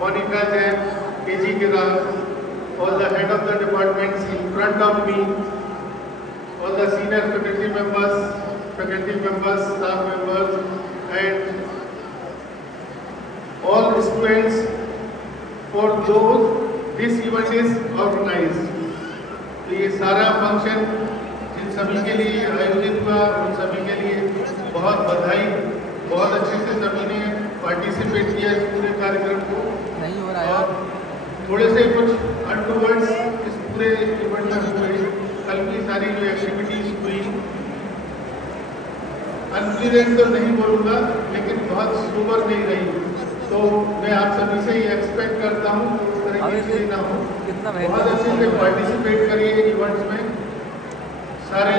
Monica Jain, KG Kiran, all the head of the departments in front of me, all the senior faculty members, staff members, and all students for those this event is organized. तो ये सारा function जिन सभी के लिए आयोजित हुआ उन सभी के लिए बहुत बधाई। बहुत अच्छे से सभी ने पार्टिसिपेट किया इस पूरे कार्यक्रम को। नहीं हो रहा है और थोड़े से कुछ अनटूवर्ड्स इस पूरे इवेंट में हुए। कल की सारी जो एक्टिविटीज हुई, अनप्लीजेंट तो नहीं बोलूँगा, लेकिन बहुत सुपर नहीं रही। तो मैं आप सभी से ही एक्सपेक्ट करता हूँ उस तरीके से ना हो, बहुत अच्छे से पार्टिसिपेट करिए इवेंट्स में। सारे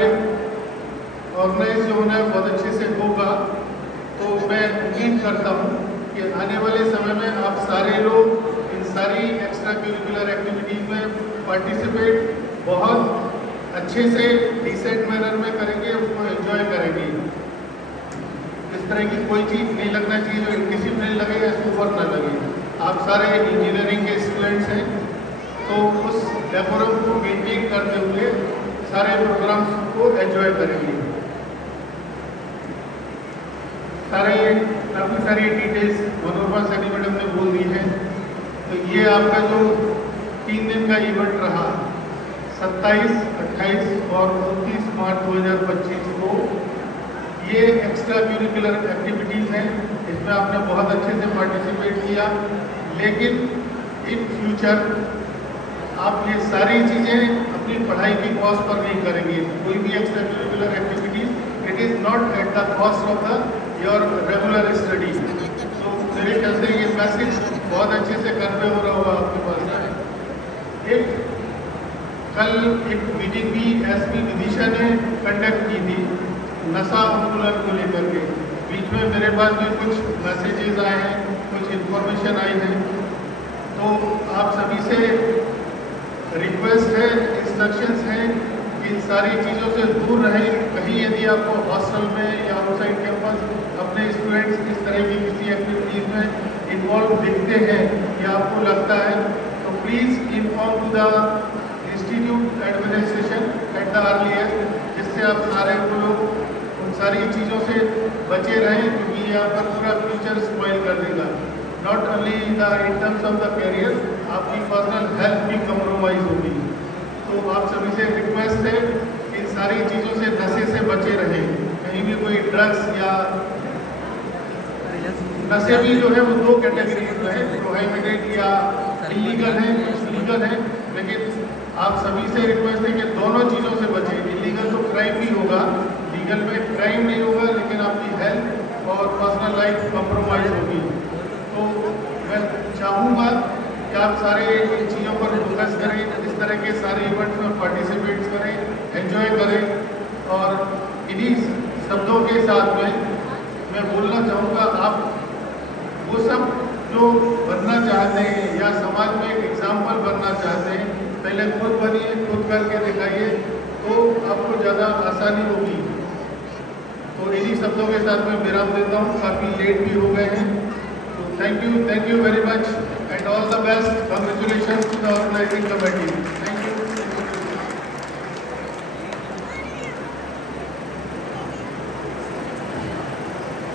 ऑर्गेनाइज जो होना है बहुत अच्छे से होगा। तो मैं उम्मीद करता हूँ कि आने वाले समय में आप सारे लोग इन सारी एक्स्ट्रा करिकुलर एक्टिविटीज़ में पार्टिसिपेट बहुत अच्छे से डिसेंट मैनर में करेंगे, उसको एंजॉय करेंगे। इस तरह की कोई चीज़ नहीं लगना चाहिए जो इनडिसिप्लिन लगे या सुपर ना लगे। आप सारे इंजीनियरिंग के स्टूडेंट्स हैं, तो उस डेकोरम को मेंटेन करते हुए सारे प्रोग्राम्स को एंजॉय करेंगे। काफ़ी सारी डिटेल्स मनोरमा सैनी मैडम ने बोल दी है। तो ये आपका जो 3 दिन का इवेंट रहा, 27, 28 और 29 मार्च 2025 को, ये एक्स्ट्रा करिकुलर एक्टिविटीज़ हैं। इसमें आपने बहुत अच्छे से पार्टिसिपेट किया, लेकिन इन फ्यूचर आप ये सारी चीज़ें अपनी पढ़ाई की कॉस्ट पर नहीं करेंगे। कोई भी extra curricular activities it is not at the cost of the your regular study. तो मेरे ख्याल से ये मैसेज बहुत अच्छे से कन्वे हो रहा होगा आपके पास। कल एक मीटिंग भी एसपी विदिशा ने कंडक्ट की थी नशा उन्मूलन को लेकर के। बीच में मेरे पास भी कुछ मैसेजेस आए हैं, कुछ इन्फॉर्मेशन आई है। तो आप सभी से रिक्वेस्ट है, इंस्ट्रक्शंस हैं कि इन सारी चीज़ों से दूर रहें। कहीं यदि आपको हॉस्टल में या आउटसाइड कैंपस अपने स्टूडेंट्स इस तरह की किसी एक्टिविटीज़ में इन्वॉल्व दिखते हैं या आपको लगता है, तो please inform to the institute administration at the earliest, जिससे आप सारे लोग उन सारी चीज़ों से बचे रहें, क्योंकि ये आपका पूरा फ्यूचर स्पॉइल कर देगा। Not only in terms of the career, आपकी पर्सनल हेल्थ भी कम्प्रोमाइज़ होगी। तो आप सभी से रिक्वेस्ट है इन सारी चीज़ों से नशे से बचे रहें। कहीं भी कोई ड्रग्स या नशे भी जो है वो 2 कैटेगरीज में है, प्रोहिबिटेड या इलीगल है, कुछ लीगल है। लेकिन आप सभी से रिक्वेस्ट है कि दोनों चीज़ों से बचें। इलीगल तो क्राइम भी होगा, लीगल में क्राइम नहीं होगा, लेकिन आपकी हेल्थ और पर्सनल लाइफ कम्प्रोमाइज़ होगी। तो मैं चाहूँगा कि आप सारे इन चीज़ों पर फोकस करें, इस तरह के सारे इवेंट्स में पार्टिसिपेट करें, एंजॉय करें। और इन्हीं शब्दों के साथ में मैं बोलना चाहूँगा, आप वो सब जो बनना चाहते हैं या समाज में एक एग्जाम्पल बनना चाहते हैं, पहले खुद बनिए, खुद करके दिखाइए, तो आपको ज़्यादा आसानी होगी। तो इन्हीं शब्दों के साथ मैं विराम देता हूँ, काफ़ी लेट भी हो गए हैं। तो thank you very much and all the best. Congratulation to the organising committee. Thank you.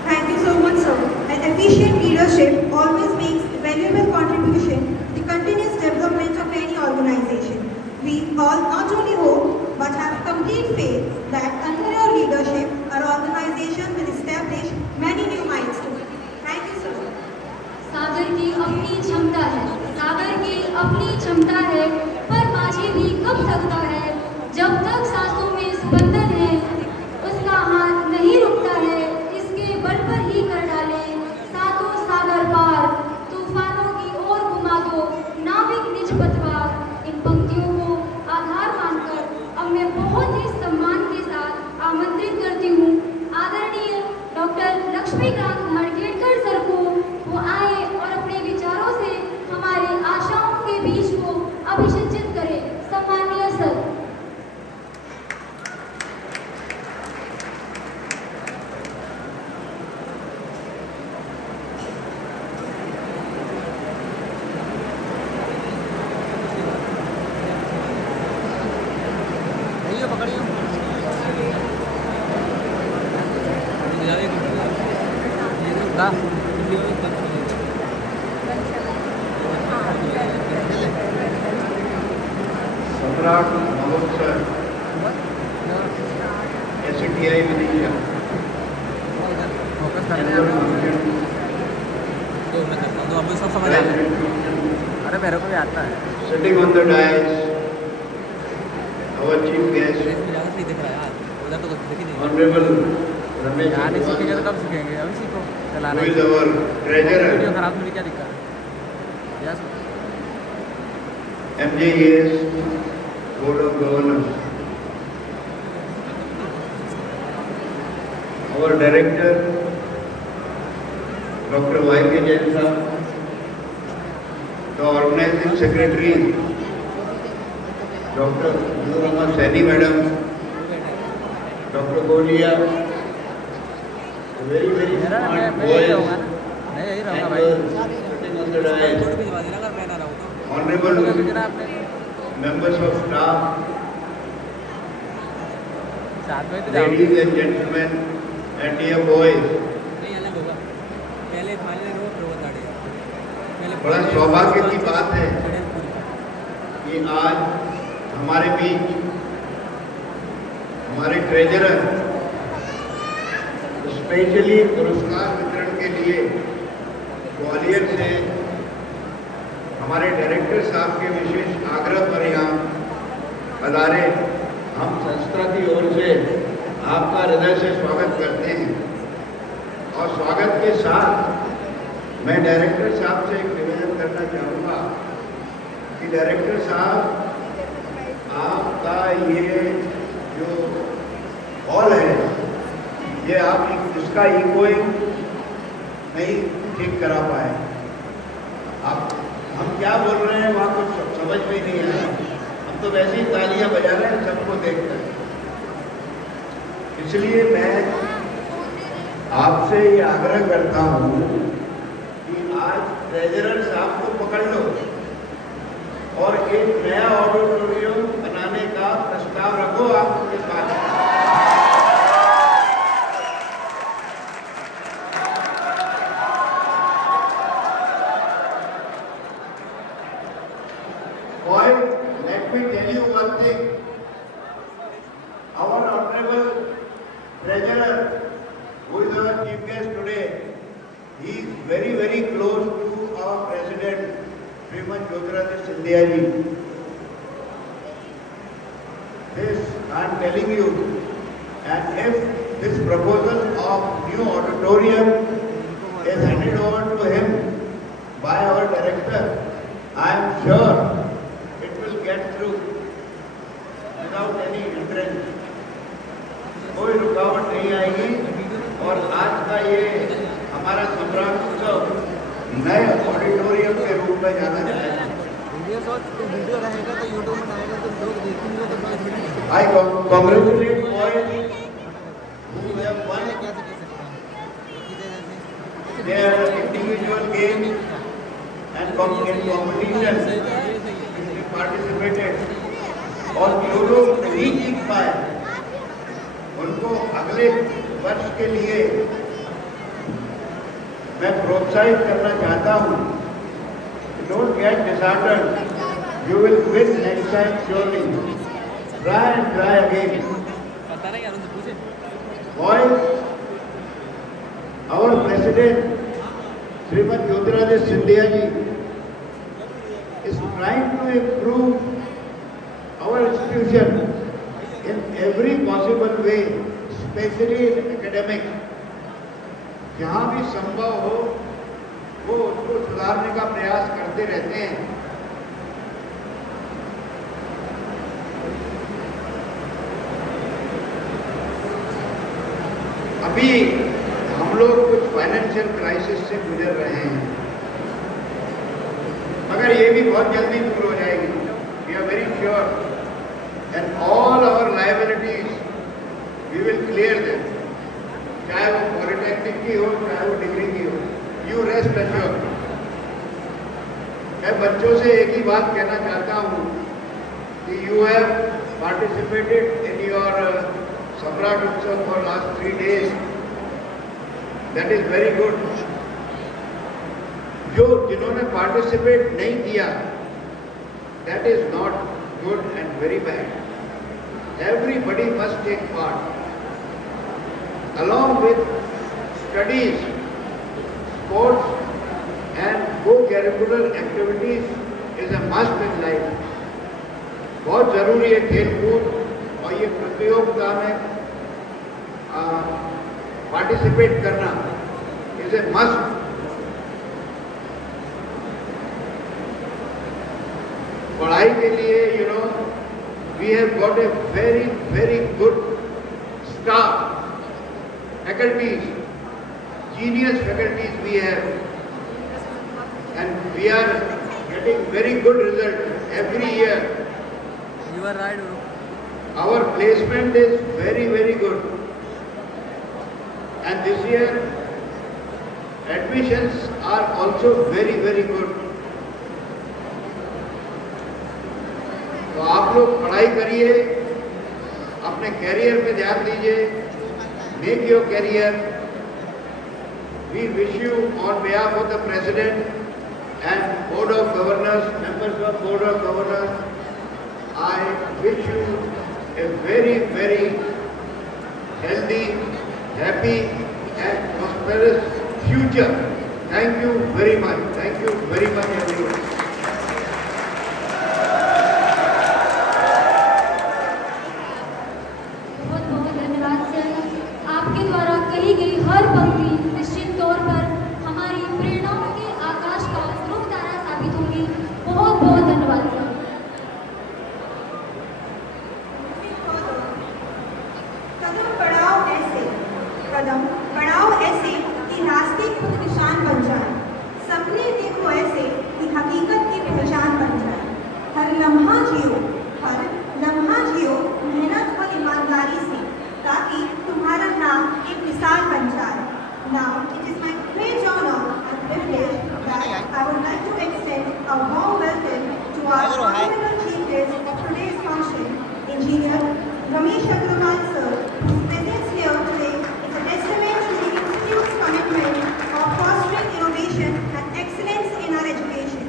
Thank you so much, sir. An efficient leadership always makes valuable contribution to the continuous development of any organization. We all not only hope but have complete faith that under your leadership, our organization will establish many new milestones. Thank you, sir. सागर की अपनी क्षमता है, सागर की अपनी क्षमता है, पर माझी भी कब थकता है। जब तक सांसों में स्पंदन है, उसका हाथ नहीं रुकता है, इसके बल पर ही कर डाले सातों सागर पार, तूफानों की ओर घुमा दो नाविक निज पतवार। इन पंक्तियों को आधार मानकर अब मैं बहुत ही सम्मान के साथ आमंत्रित करती हूँ आदरणीय डॉक्टर लक्ष्मीकांत मर्केटकर सर को, वो आए और अपने विचारों से हमारी आशाओं के बीच को अभिषिंचित करें। सम्माननीय सर। सम्राट महोत्सव SCTI विदिशा फोकस करने हैं तो मैं करता हूँ तो अब सब समझ आ जाए। अरे मेरे को भी आता है। Sitting on the dais, our chief guest, race में ज़्यादा सही दिख रहा है यार, उधर तो कुछ दिख ही नहीं। Honorable Ramesh यहाँ नहीं सीखेंगे तो Agrawal, कब सीखेंगे? अभी सीखो चलाना। who is our treasurer, video खराब होने की क्या दिक्कत है? Yes MJES, Board of Governors, our director, Dr. Y.K. Jain Sahab, the organizing secretary, Dr. Nurama Saini Madam, Dr. Golia, very मेरा smart मैं यही boys रहूँगा ना, मैं यही रहूँगा and भाई। sitting on the dais, थोड़ी भिजवा देना अगर मैं ना रहूँ तो। honorable क्या भेजना आपने? members of staff, साथ में तो जाओगे। ladies and gentlemen, and dear boys, नहीं अलग होगा। पहले फाइनल रो फिर वो दाढ़ी। पहले बड़ा सौभाग्य की बात है कि आज हमारे बीच हमारे ट्रेजरर स्पेशली पुरस्कार वितरण के लिए ग्वालियर से हमारे डायरेक्टर साहब के विशेष आग्रह पर यहाँ पधारे। हम संस्था की ओर से आपका हृदय से स्वागत करते हैं और स्वागत के साथ मैं डायरेक्टर साहब से एक निवेदन करना चाहूँगा कि डायरेक्टर साहब आपका ये जो हॉल है ये आप इसका इकोइंग नहीं ठीक करा पाए। आप हम क्या बोल रहे हैं वहाँ कुछ समझ में ही नहीं आया। हम तो वैसे ही तालियां बजा रहे हैं सबको देखकर। इसलिए मैं आपसे ये आग्रह करता हूँ कि आज ट्रेजरर साहब को पकड़ लो और एक नया ऑडिटोरियम बनाने का प्रस्ताव रखो आप उनके पास। Boys, let me tell you one thing. Our honorable treasurer, who is our chief guest today, he is very, very close to our president, Sriman Jyotiradish Scindia ji. This I am telling you, and if this proposal of new auditorium is handed over to him by our director, I am sure it will get through without any hindrance. कोई रुकावट नहीं आएगी और आज का ये हमारा सम्राट उत्सव नए ऑडिटोरियम के रूप में जाना जाएगा। वीडियो रहेगा तो यूट्यूब में आएगा तो लोग देखेंगे तो I congratulate boys who have won their individual games and competitions they participated और जो लोग नहीं जीत पाए उनको अगले वर्ष के लिए मैं प्रोत्साहित करना चाहता हूँ। Don't get disheartened. You will win next time surely. Try and try again. पता नहीं यार उनसे पूछे। Boys, our president, Sriman Jyotiradish Scindia ji, is trying to improve our institution in every possible way, especially in academics. जहाँ भी संभव हो वो उसको सुधारने का प्रयास करते रहते हैं। अभी हम लोग कुछ फाइनेंशियल क्राइसिस से गुजर रहे हैं मगर ये भी बहुत जल्दी दूर हो जाएगी। We are very sure and all our liabilities we will clear them, चाहे वो पॉलिटेक्निक की हो चाहे वो डिग्री की हो। You rest assured. मैं बच्चों से एक ही बात कहना चाहता हूँ कि you have participated in your सम्राट उत्सव for last 3 days. That is very good. जो जिन्होंने पार्टिसिपेट नहीं किया that is not good and very bad. Everybody must take part. Along with studies, sports and co-curricular activities is a must in life. बहुत जरूरी है खेल कूद और ये प्रतियोगिता में पार्टिसिपेट करना इज ए मस्ट. पढ़ाई के लिए we have got a very, very good staff, faculties, genius faculties we have, and we are getting very good result every year. You are right, bro. Our placement is very, very good, and this year admissions are also very, very good. तो आप लोग पढ़ाई करिए, अपने career पे ध्यान दीजिए, make your career. We wish you on behalf of the president and board of governors, members of board of governors, I wish you a very, very healthy, happy and prosperous future. Thank you very much. Thank you very much everyone. बहुत बहुत धन्यवाद sir. आपके द्वारा कही गई हर पंक्ति निश्चित तौर पर हमारी प्रेरणाओं के आकाश का ध्रुव तारा साबित होगी. बहुत बहुत धन्यवाद सर. कदम बढ़ाओ ऐसे, कदम बढ़ाओ ऐसे कि रास्ते खुद निशान बन जाए. सपने देखो ऐसे कि हकीकत की पहचान बन जाए. हर लम्हा जियो, हर लम्हा जियो मेहनत और ईमानदारी से, ताकि तुम्हारा नाम एक मिसाल बन जाए. Now it is my great honor and privilege that I would like to extend a warm welcome to our honorable chief guest of today's function, Engineer Ramesh Agrawal sir, whose presence here today is a testament to the Institute's commitment of fostering innovation and excellence in our education.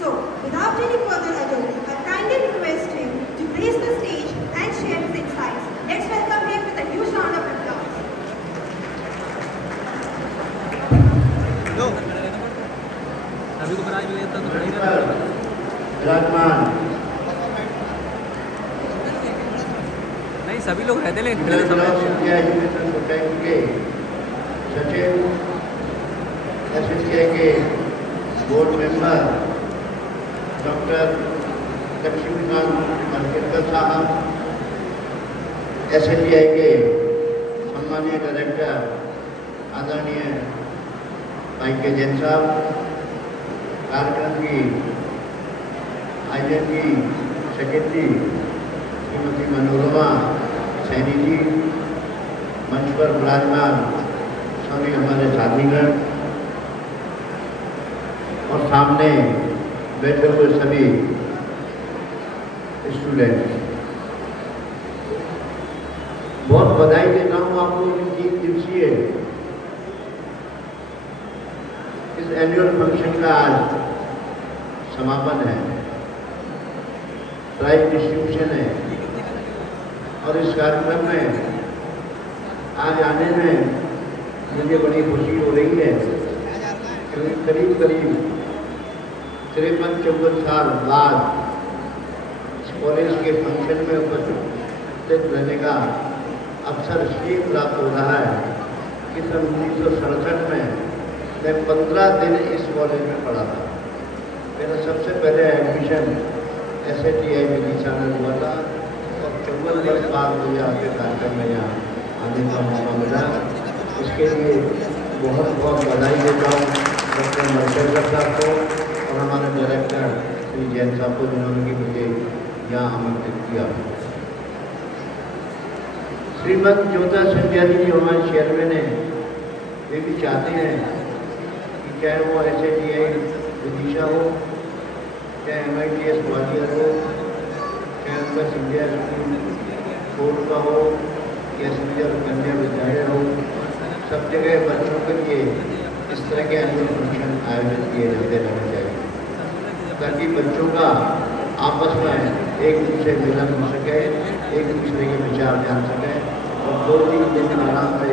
So, without any further ado, I kindly request him to grace the stage and share his insights. Let's welcome him with a huge round of applause. अभी को prize मिलेगा तो बढ़ेगा. विराजमान नहीं, सभी लोग रहते लेकिन जिला समय शिक्षा एजुकेशन सोसाइटी के सचिव, एसएससीआई के बोर्ड मेंबर डॉक्टर लक्ष्मीकांत मलकेकर साहब, एसएससीआई के सम्मानीय डायरेक्टर आदरणीय भाई के जैन साहब, कार्यक्रम की आयोजन की सेक्रेटरी श्रीमती मनोरमा सैनी जी, मंच पर विराजमान सभी हमारे साथीगण और सामने बैठे हुए सभी स्टूडेंट, बहुत बधाई देता हूँ आपको. 3 दिवसीय इस एनुअल फंक्शन का आज समापन है, प्राइज डिस्ट्रीब्यूशन है, और इस कार्यक्रम में आज आने में मुझे बड़ी खुशी हो रही है, क्योंकि करीब करीब 53-54 साल बाद इस कॉलेज के फंक्शन में उपस्थित रहने का अवसर इसलिए प्राप्त हो रहा है कि सन 1967 में मैं 15 दिन इस कॉलेज में पढ़ा था. मेरा सबसे पहले एडमिशन SATI विदिशा में हुआ था, और 54 वर्ष बाद मुझे आपके कार्यक्रम में यहाँ आने का मौका मिला. इसके लिए बहुत बहुत बधाई देता हूँ डॉक्टर मलकेकर साहब को और हमारे डायरेक्टर श्री जैन साहब को, जिन्होंने कि मुझे यहाँ आमंत्रित किया. श्रीमद ज्योता सिंधिया जी हमारे चेयरमैन हैं, वे भी चाहते हैं कि चाहे वो SATI विदिशा हो, चाहे MITS ग्वालियर हो, चाहे उनका सिंधिया स्कूल बोर्ड का हो या सिंधिया कन्या विद्यालय हो, सब जगह बच्चों के लिए इस तरह के एनुअल फंक्शन आयोजित किए जाते रहने चाहिए, ताकि बच्चों का आपस में एक दूसरे मिलन हो सके, एक दूसरे के विचार जान सके और 2-3 दिन आराम से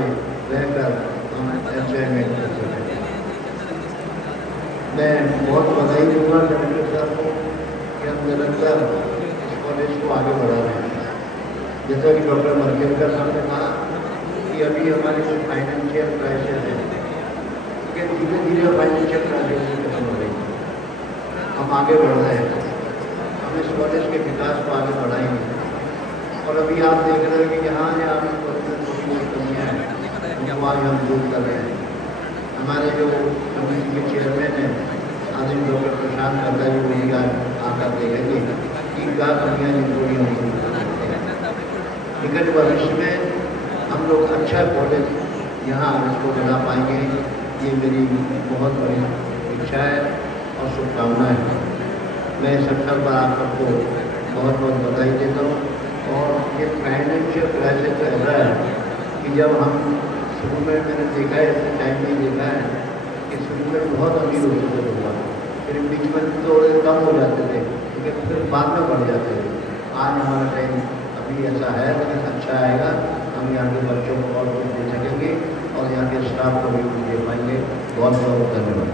रहकर हम एंजॉयमेंट कर सकें। मैं बहुत बधाई दूंगा डायरेक्टर साहब को कि हम निरंतर इस कॉलेज को आगे बढ़ा रहे हैं। जैसा कि डॉक्टर मरकेलकर साहब ने कहा कि अभी हमारी जो फाइनेंशियल क्राइसिस है, कि धीरे धीरे फाइनेंशियल क्राइसिस खत्म हो रही है, हम आगे बढ़ रहे हैं, हम इस कॉलेज के विकास को आगे बढ़ाएंगे। और अभी आप देख रहे हैं कि जहाँ जहाँ इस कॉलेज में छोटी मोटी कमियाँ हैं उनको आज हम दूर कर रहे हैं। हमारे जो कमेटी के चेयरमैन हैं आदरणीय डॉक्टर प्रशांत करता जी, वो भी आकर देखेंगे कि क्या कमियाँ जिनको हम दूर कर सकते हैं। निकट भविष्य में हम लोग अच्छा कॉलेज यहाँ इसको बना पाएंगे, ये मेरी बहुत बड़ी इच्छा है और शुभकामनाएं हैं। मैं इस अवसर पर आप सबको बहुत बहुत बधाई देता हूँ। और ये फाइनेंशियल क्राइसिस तो ऐसा है कि जब हम शुरू में मैंने देखा है, इस टाइम में देखा है कि शुरू में बहुत अमीर होते थे लोग, फिर बीच में थोड़े कम हो जाते थे, लेकिन फिर बाद में बढ़ जाते थे। आज हमारा टाइम अभी ऐसा है, लेकिन अच्छा आएगा, हम यहाँ के बच्चों को और कुछ दे सकेंगे और यहाँ के स्टाफ को भी कुछ दे पाएंगे। बहुत बहुत धन्यवाद।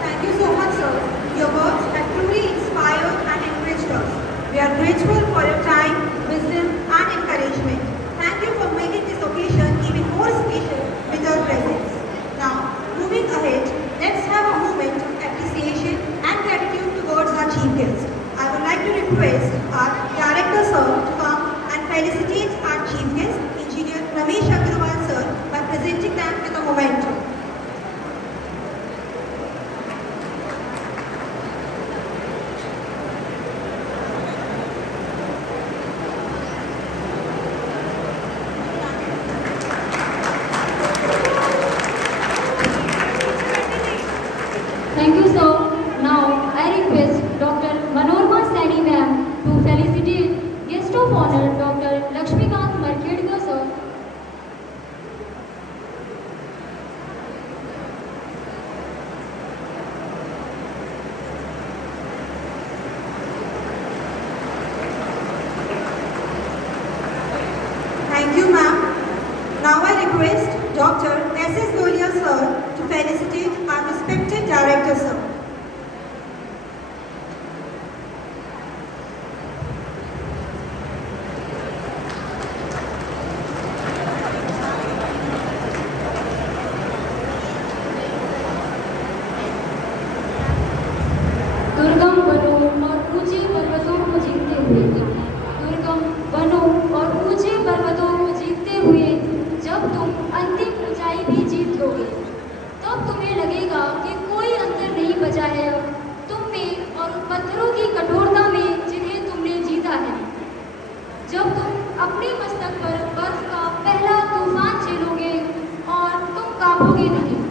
Thank you so much, sir. Your words have truly inspired and encouraged us. We are grateful for your time, wisdom, and encouragement. Thank you for making this occasion even more special with your presence. Now, moving ahead, let's have a moment of appreciation and gratitude towards our chief guest. I would like to request our director, sir, to come and felicitate our chief guest, Engineer Ramesh Agrawal, sir, by presenting them with a memento. Thank you, sir. Now, I request Dr. Manorma Saini ma'am to felicitate guest of honor Dr. Lakshmikant Markhedkar, sir. Thank you, ma'am. Now I request Dr. S.S. Golia, sir, to felicitate our respected director, sir. दुर्गम वनों और ऊंचे पर्वतों को जीतते हुए, दुर्गम वनों और ऊंचे पर्वतों को जीतते हुए जब तुम अंतिम ऊंचाई भी जीत लोगे, तब तुम्हें लगेगा कि कोई अंतर नहीं बचा है अब तुम में और उन पत्थरों की कठोरता में जिन्हें तुमने जीता है। जब तुम अपने मस्तक पर बर्फ का पहला तूफान झेलोगे और तुम कांपोगे नहीं,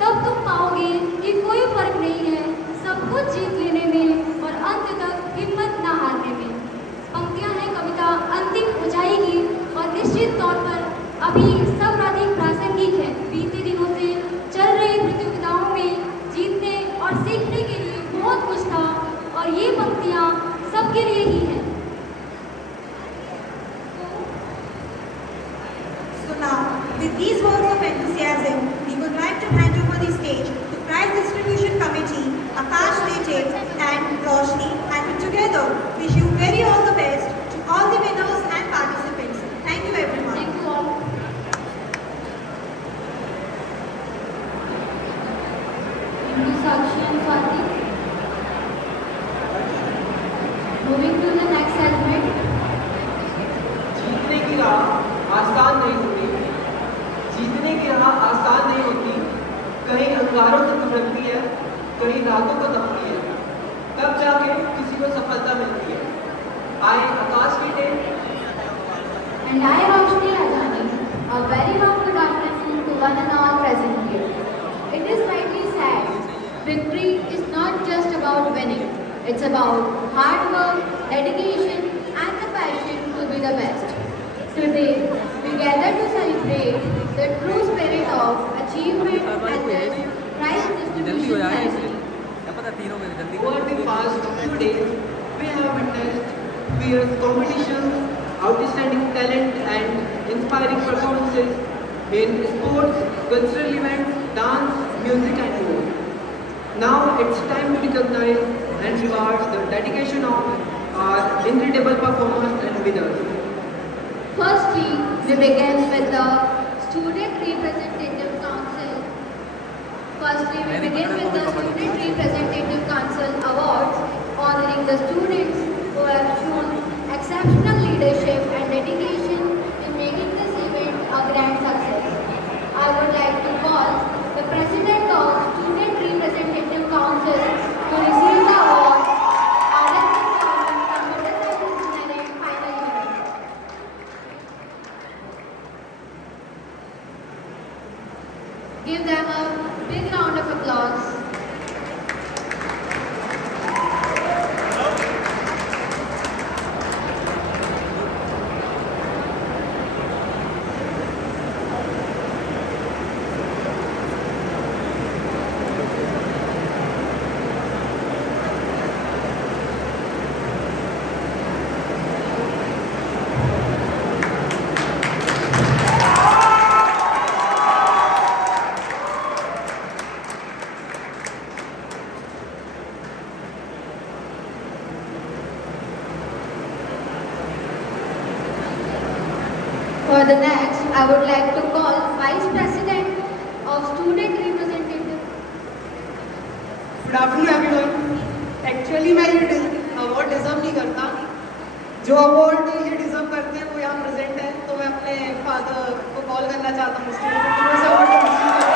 तब तुम पाओगे कि कोई फर्क नहीं है सब कुछ जीत लेने में और अंत तक हिम्मत न हारने में। पंक्तियां हैं कविता अंतिम ऊंचाई की और निश्चित तौर पर अभी सर्वाधिक प्रासंगिक है। बीते दिनों से चल रही प्रतियोगिताओं में जीतने और सीखने के लिए बहुत कुछ था और ये पंक्तियां सबके लिए ही हैं। So now, with these words of enthusiasm, we would like to hand over the stage to Prize Distribution Committee, Akash Dete and Roshni, and we together wish you very all the best to all the winners and participants. Thank you, everyone. Thank you all. Thank you, Sakshi and Swati. Moving to the next segment. जीतने की राह आसान नहीं होती, जीतने की राह आसान नहीं होती, कहीं अंगारों से गुजरती है, कहीं रातों को तपती है, तब जाके किसी को सफलता मिलती है। आए आकाश की tape. And I, Roshni Ajani, a very warm good afternoon to one and all present here. It is rightly said, victory is not just about winning. It's about hard work, dedication, and the passion to be the best. Today, we gather to celebrate the true spirit of achievement and talent and inspiring performances in sports, cultural events, dance, music and more. Now it's time to recognize and reward the dedication of our incredible performers and winners. Firstly, we begin with the Student Representative Council. Student Representative Council Awards, honoring the students who have shown exceptional leadership and dedication in making this event a grand success. I would like to call the President of Student Representative Council to receive the award, Adam Computer Science Engineering Final Year. Give them a big round of applause. For the next, I would like to call Vice President of Student Representative. Good afternoon everyone. Actually मैं ये award deserve नहीं करता। जो award ये deserve करते हैं वो यहाँ प्रेजेंट है, तो मैं अपने फादर को कॉल करना चाहता हूँ इस अवार्ड को रिसीव करें।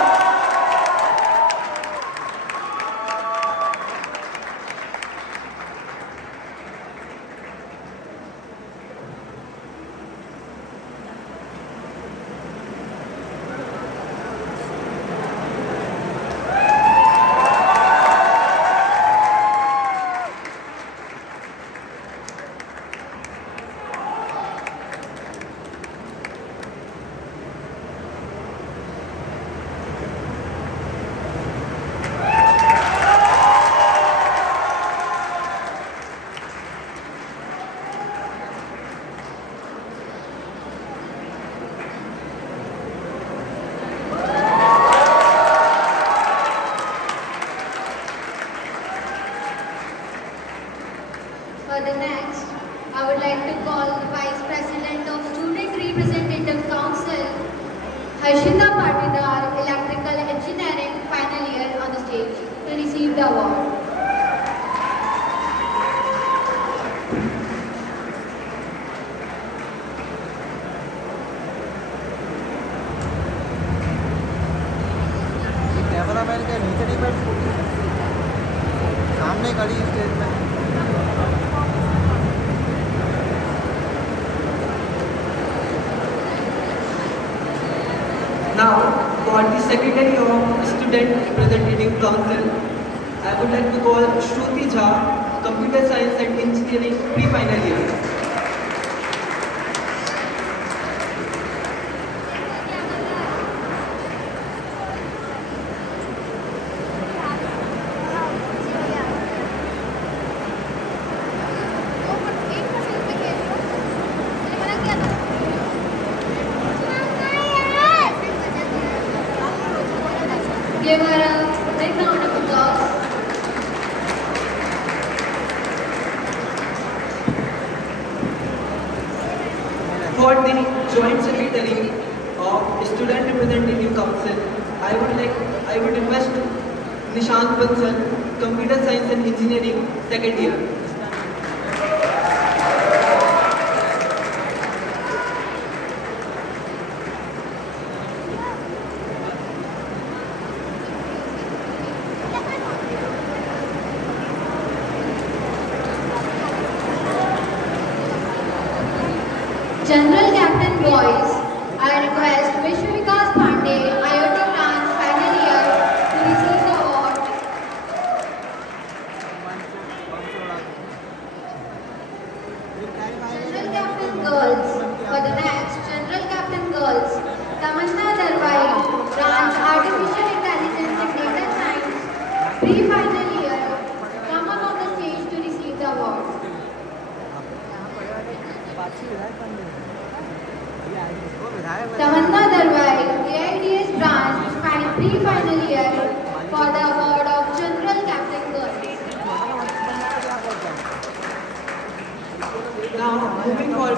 For the next, I would like to call the Vice President of Student Representative Council, Harshita Patidar, Electrical Engineering Final Year on the stage to receive the award. Camera man के नीचे नहीं बैठ सामने खड़ी stage में। Now, for the Secretary of Student Representative Council, I would like to call Shruti Jha, Computer Science and Engineering Pre-Final Year. Give her a big round of applause. For the Joint Secretary of Student Representative Council, I would request Nishant Bansal, Computer Science and Engineering, second year. General Captain Boys, I request Vishwikas Pandey, IoT branch final year to receive the award. General Captain Girls, for the next General Captain Girls, Tamanna Darwai, branch Artificial Intelligence and Data Science, pre-final year, come up on the stage to receive the award. पाछी है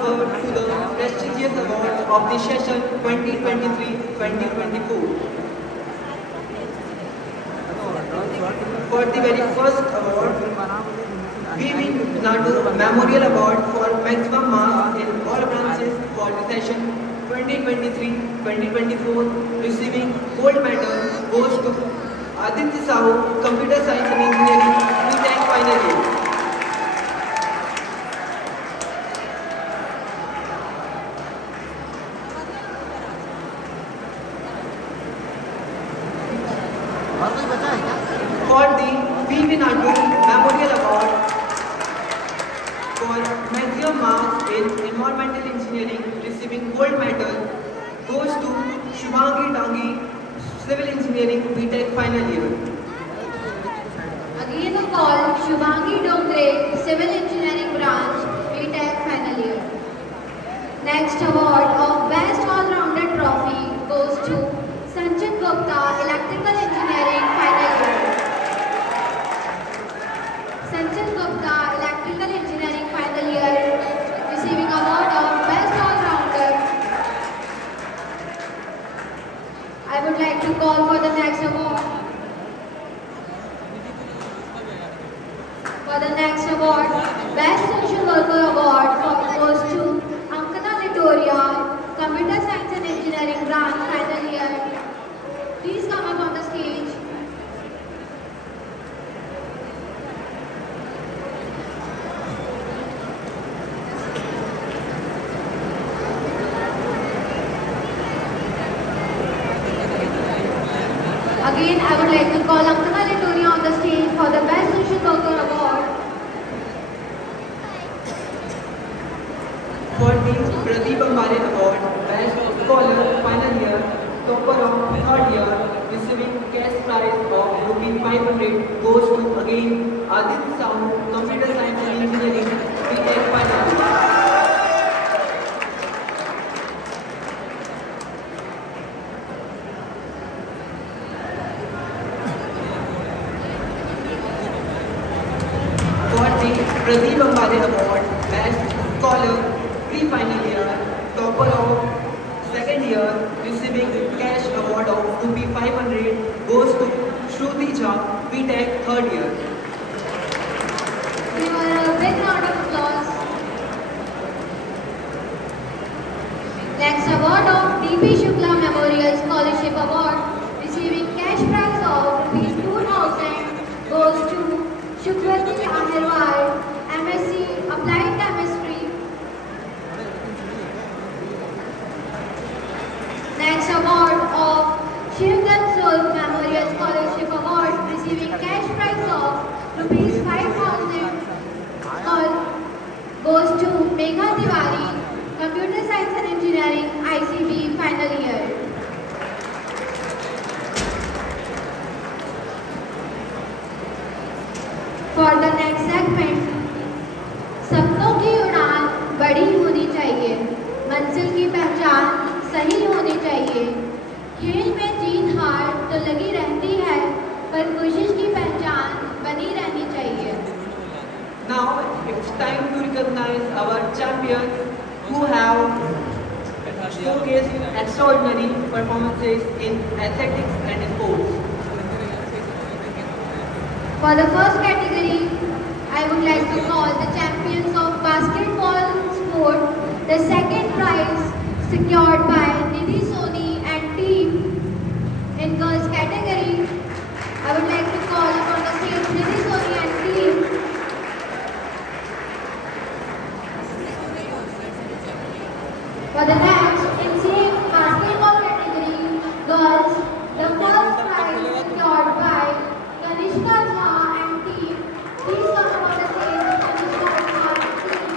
forward to the prestigious awards of the session 2023-2024. For the very first award, PV Nadu Memorial Award for maximum marks in all branches for the session 2023-2024, receiving gold medal goes to Aditya Sahu, Computer Science and Engineering, BTech final year. For the PV Nadu Memorial Award for maximum marks in environmental engineering, receiving gold medal goes to Shubhangi Dangi, Civil Engineering, BTech final year. Again a call, Shubhangi Dongre, Civil Engineering Branch, BTech final year. Next award of Best All-Rounder Trophy goes to Sanchit Gupta, Electrical Engineering final year. Sanchit Gupta, Electrical Engineering final year, receiving award of Best All-Rounder. I would like to call for the next award. For the next award, Best Social Worker Award goes to Ankita Litoria, Computer Science and Engineering Branch final year. Please come up on the stage. Again, I would like to call Ankita Litoria on the stage for the Best Social Worker Award. For the Pradeep Ambane Award, Best Scholar final year, topper of third year, receiving cash prize of ₹500 goes to again Aditya Sahu, Computer Science and Engineering, BTech final year. For the Pradeep Ambane Award, Best Scholar pre-final year, topper of second year, receiving cash award of ₹500 goes to Shruti Jha, BTech third year. Give her a big round of applause. Next award of DP Shukla Memorial Scholarship Award, receiving cash prize of ₹2,000 goes to Shukrati Ahirwal, MSc Applied Chemistry. Next award of Shivgan Sulk Memorial Scholarship Award, receiving cash prize of ₹5,000 goes to Megha Tiwari, Computer Science and Engineering, ICB final year. For the next segment, सपनों की उड़ान बड़ी होनी चाहिए, मंजिल की पहचान सही होनी चाहिए। खेल में जीत हार तो लगी रहती है, पर कोशिश की पहचान बनी रहनी चाहिए। Now it's time to recognize our champions who have showcased extraordinary performances in athletics and sports. For the first category, I would like to call the champions of basketball sport. The second prize secured by Nidhi Soni and team. In girls category, I would like to call upon the stage Nidhi Soni and team. For the next, in same basketball category, girls, the first prize secured by Kanishka Jha and team. Please come up on the stage, Kanishka Jha and team.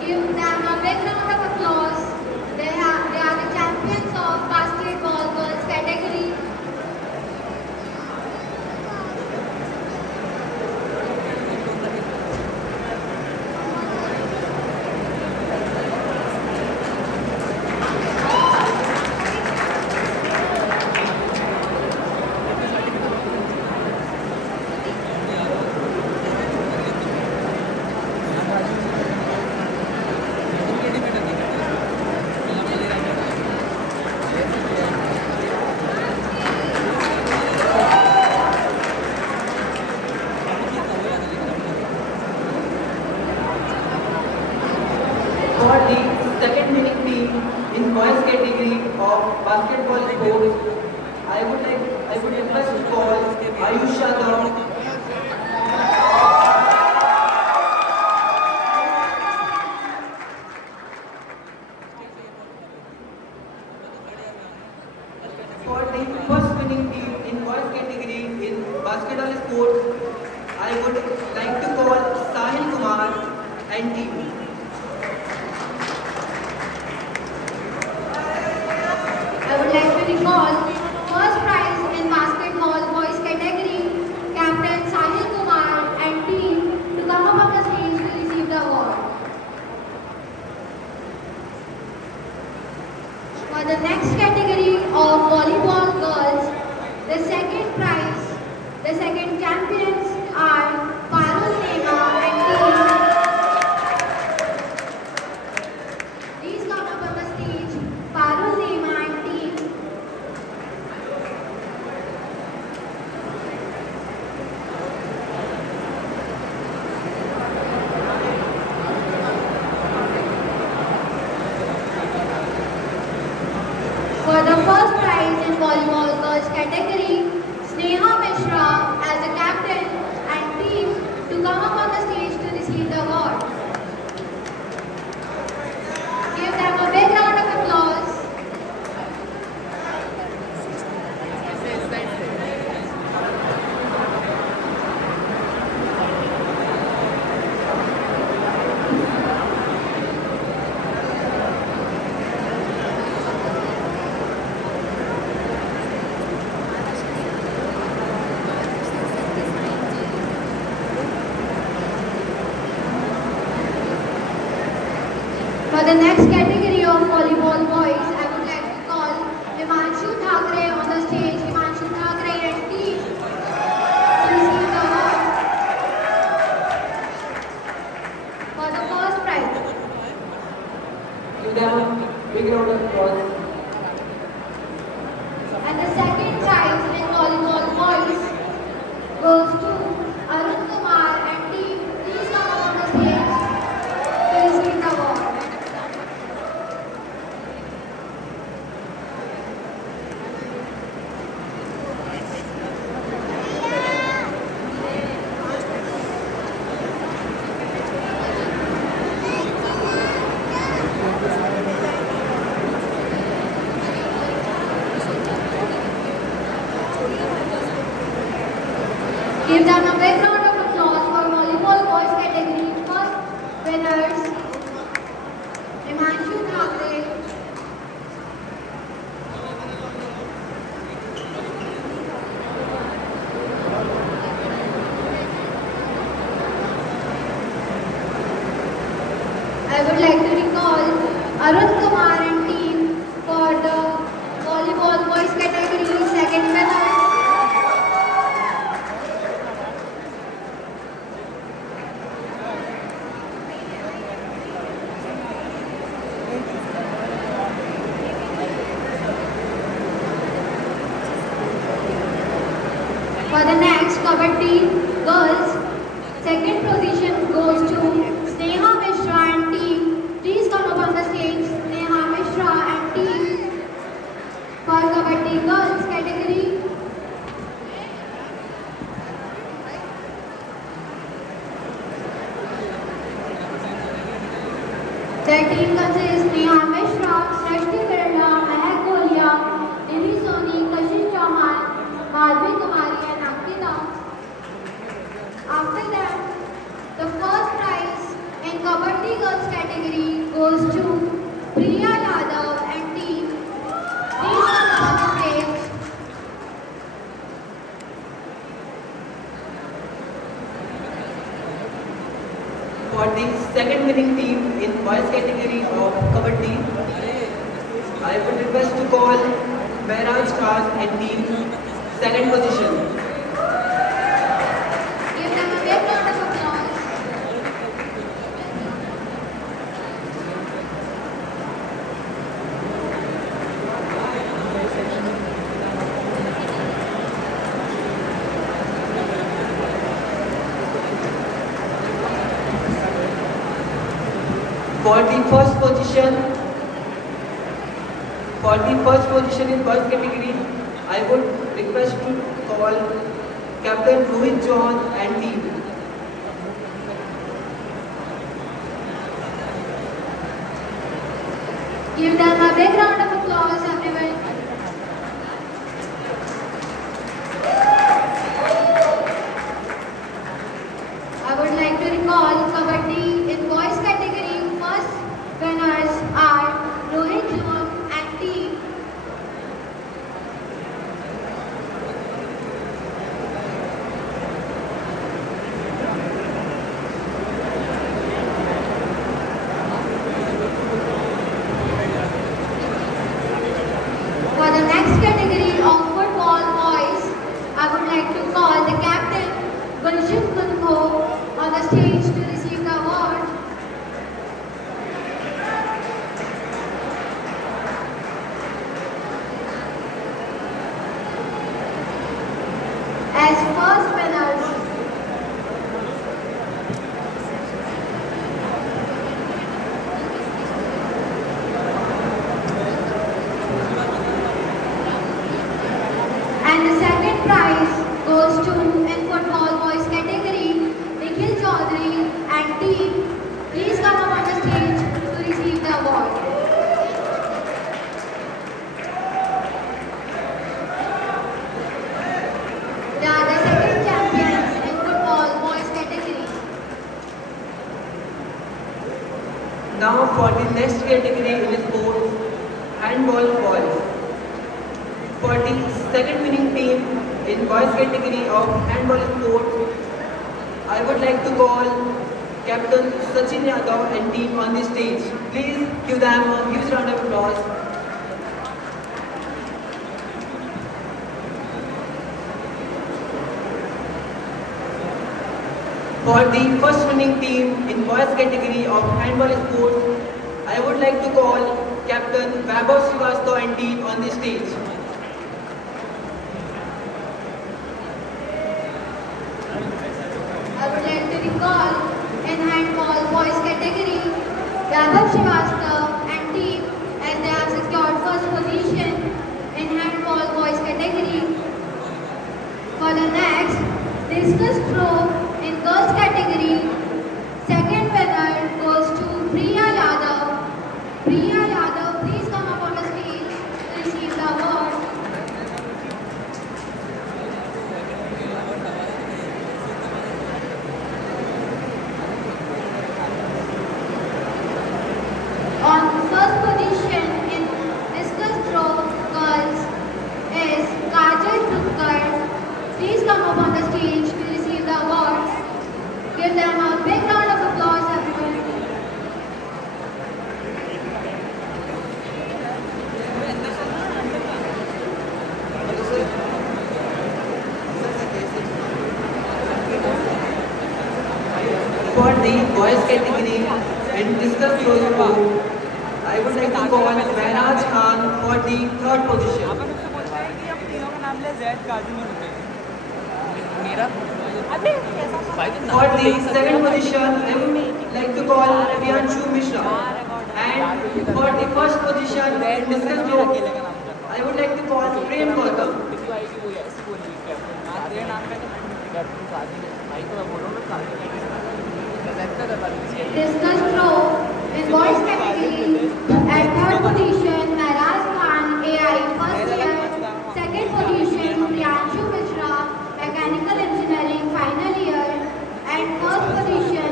Give them a big round of applause. They are the champions of basketball girls category. For the second winning team in boys category of basketball sports, I would request to call Ayush Yadav. For the first winning team in boys category in basketball sports, I would like to call Sahil Kumar and team. I would like to recall first prize in basketball boys category, Captain Sahil Kumar and team to come up on the stage to receive the award. For the next category of volleyball girls, the second prize, the second champions are Parul Nema and team. Please come up on the stage, Parul Nema and team. For the first prize in volleyball girls category, Sneha Mishra as the captain and team to come up on the stage to receive the award. Give them a big round of applause. For the next category of volleyball boys, I would like to call Himanshu Thakre on the stage. Himanshu Thakre and team to receive the award. For the first prize, Give them a big round of applause. and the second prize in volleyball boys goes to Arun Kumar and team. Please come up on the stage to receive the award. Give them a big round of applause for volleyball boys category first winners, Himanshu Thakre. I would like to recall Arun Kumar and team for the volleyball boys category second winners. For the next Kabaddi girls, second position goes to Sneha Mishra and team. Please come up on the stage, Sneha Mishra and team. For Kabaddi girls category, their team consists Neha Mishra, Srishti Birla, Mehak Kolia, Nidhi Soni, Kashin Chauhan, Madhvi Kumari and Ankita. After that, the first prize in Kabaddi girls category goes to Priya Yadav and team. Please come up on the stage. For the second winning team in boys category of Kabaddi, I would request to call Mehraj Khan and team second position. Give them a big round of applause. For the first position, in boys category, I would request to call Captain Rohit John and team. Give them a big round of applause, everyone. I would like to recall Kabaddi in boys category. First winners are Rohit John and team. For the next category of football boys, I would like to call the captain Gulshan Kunko on the stage to receive the award. As first winners, and the second prize goes to in football boys category, Nikhil Chaudhary and team. Please come up on the stage to receive the award. They are the second champions in football boys category. Now for the next category in sports, handball boys. For the second winning team in boys category of handball sports, I would like to call Captain Sachin Yadav and team on the stage. Please give them a huge round of applause. For the first winning team in boys category of handball sports, I would like to call Captain Vaibhav Srivastava and team on the stage. I would like to recall in handball boys category, Vaibhav Srivastava and team as they have secured first position in handball boys category. For the next, discus throw in girls category, second winner goes to Priya Yadav. Priya Yadav, please come up on the stage to receive the award. On first position in discus throw girls is Kajal Dhukkar. Please come up on the stage to receive the awards. Give them a big round of applause, everyone. For the boys category in discus throw sport, I would like to call Mehraj Khan for the third position. अपन उससे पूछना है कि अब तीनों का नाम ले जैद काजी में रुके मेरा अबे भाई For the second position, I would like to call Priyanshu Mishra. And for the first position in discus throw, I would like to call Prem Gautam. तेरे नाम पे कैप्टन काजी भाई को मैं बोल रहा हूँ काजी Discus throw in boys category at third position Mehraj Khan AI first year, second position Priyanshu Mishra mechanical engineering final year, and first position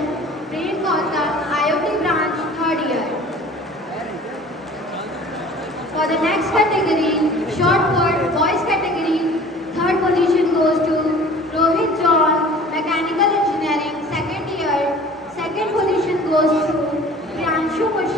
Prem Gautam IoT branch third year. For the next category, short put boys category, third position goes to Rohit John mechanical engineering second year, second position goes to Priyanshu Mishra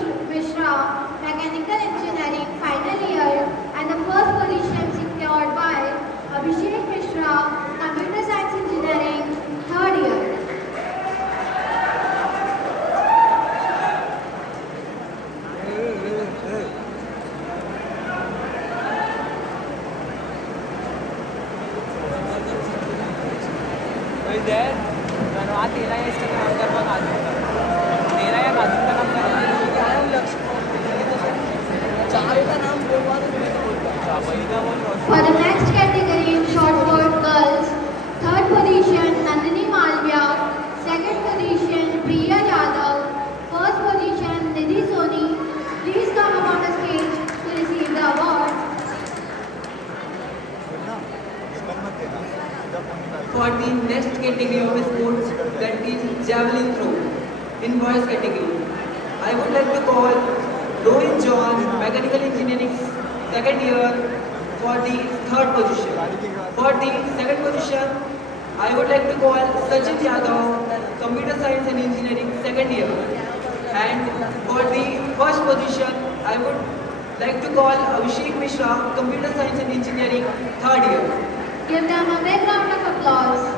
javelin throw in boys category. I would like to call Rohit John, mechanical engineering second year, for the third position. For the second position, I would like to call Sachin Yadav, computer science and engineering second year. And for the first position, I would like to call Abhishek Mishra, computer science and engineering third year. Give them a big round of applause.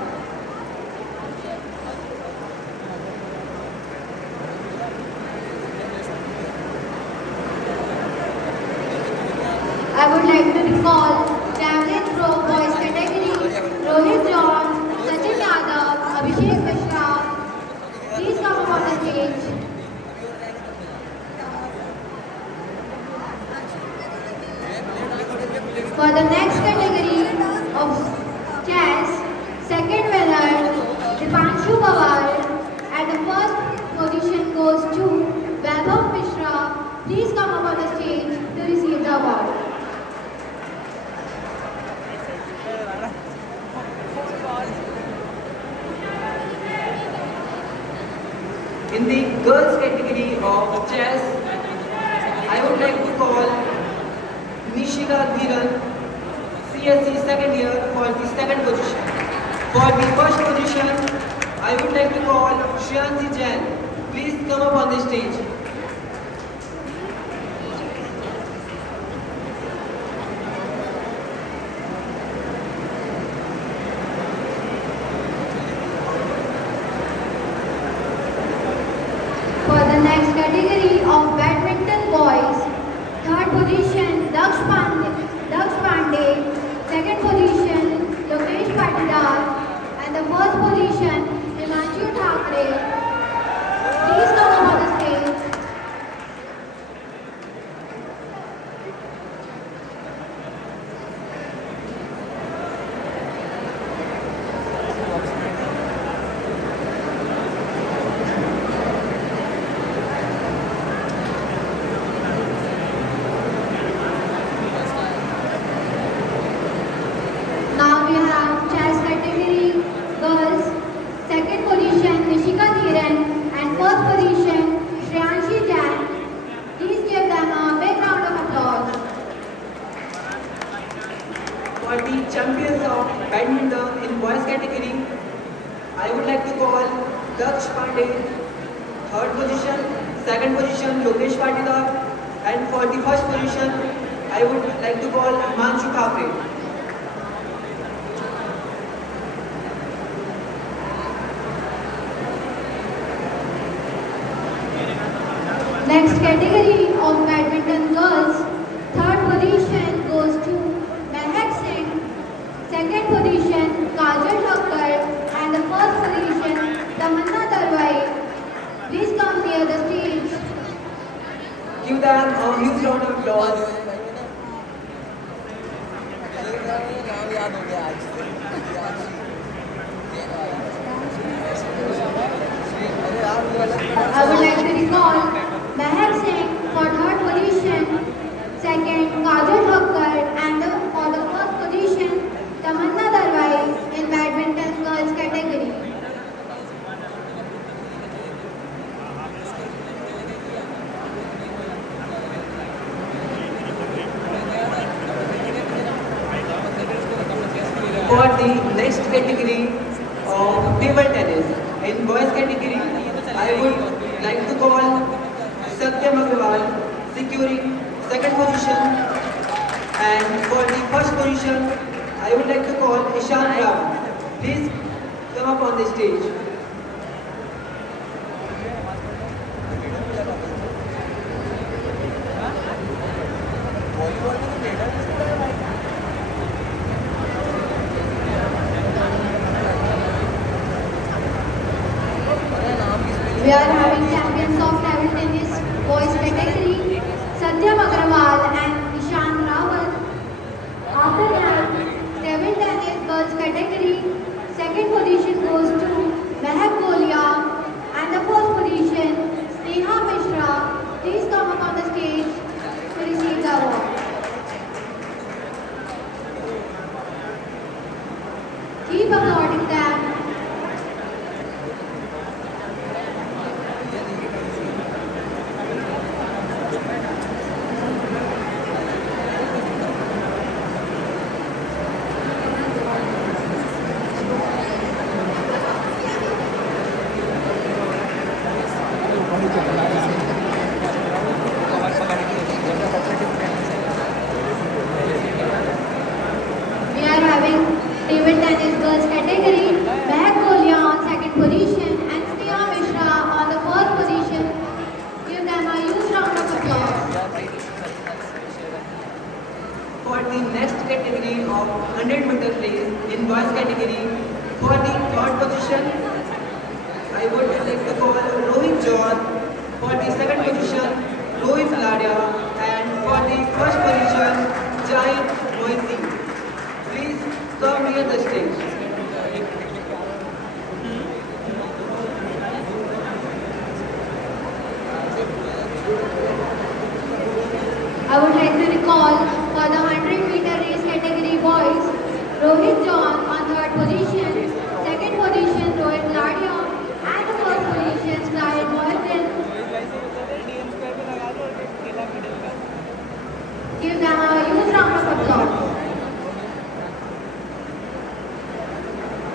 I would like to recall javelin throw boys category, Rohit John, Sachin Yadav, Abhishek Mishra. Please come up on the stage. For the next category of chess, second winner, Dipanshu Pawar. At the first position goes to Vaibhav Mishra. Please come up on the stage to receive the award. In the girls category of chess, I would like to call Nishika Dhiran, CSC second year, for the second position. For the first position, I would like to call Shreyanshi Jain. Please come up on the stage. For the next category of badminton boys, third position Daksh Pandey, second position Lokesh Patidar, and the first position Himanshu Thakre. Please come up on the stage. Now we have chess category girls, second position Nishika Dhiran, and first position Shreyanshi Jain. Please give them a big round of applause. For the champions of badminton in boys category, I would like to call Daksh Pandey, third position, second position Lokesh Patidar, and for the first position, I would like to call Himanshu Thakre. Next category of badminton girls, third position goes to Mehak Singh, second position Kajal Thakkar, and the first position Tamanna Darwai. Please come near the stage. Give them a huge round of applause. I would like to recall Mehak Singh for third position, second Kajal Thakkar, and for the first position Tamanna Darwai in badminton girls category. For the next category of table tennis, in boys category, I would like to call Satyam Agrawal, securing second position, and for the first position, I would like to call Ishan Ram. Please come up on the stage. We are having champions of table tennis boys category, Satyam Agrawal and Ishan Rawat. After that, table tennis girls category, second position goes to Mehak Golia, and the first position Sneha Mishra. Please come up on the stage to receive the award. Keep applauding them. of 100-meter race in boys category. For the third position, I would like to call Rohit John. For the second position, Rohit Ladia. And for the first position, Jahid Moiti. Please come near the stage. I would like to recall for the 100-meter race category boys, Rohit John on third position, second position Rohit Ladia, and the first position Zahid Mohsin. Give them a huge round of applause.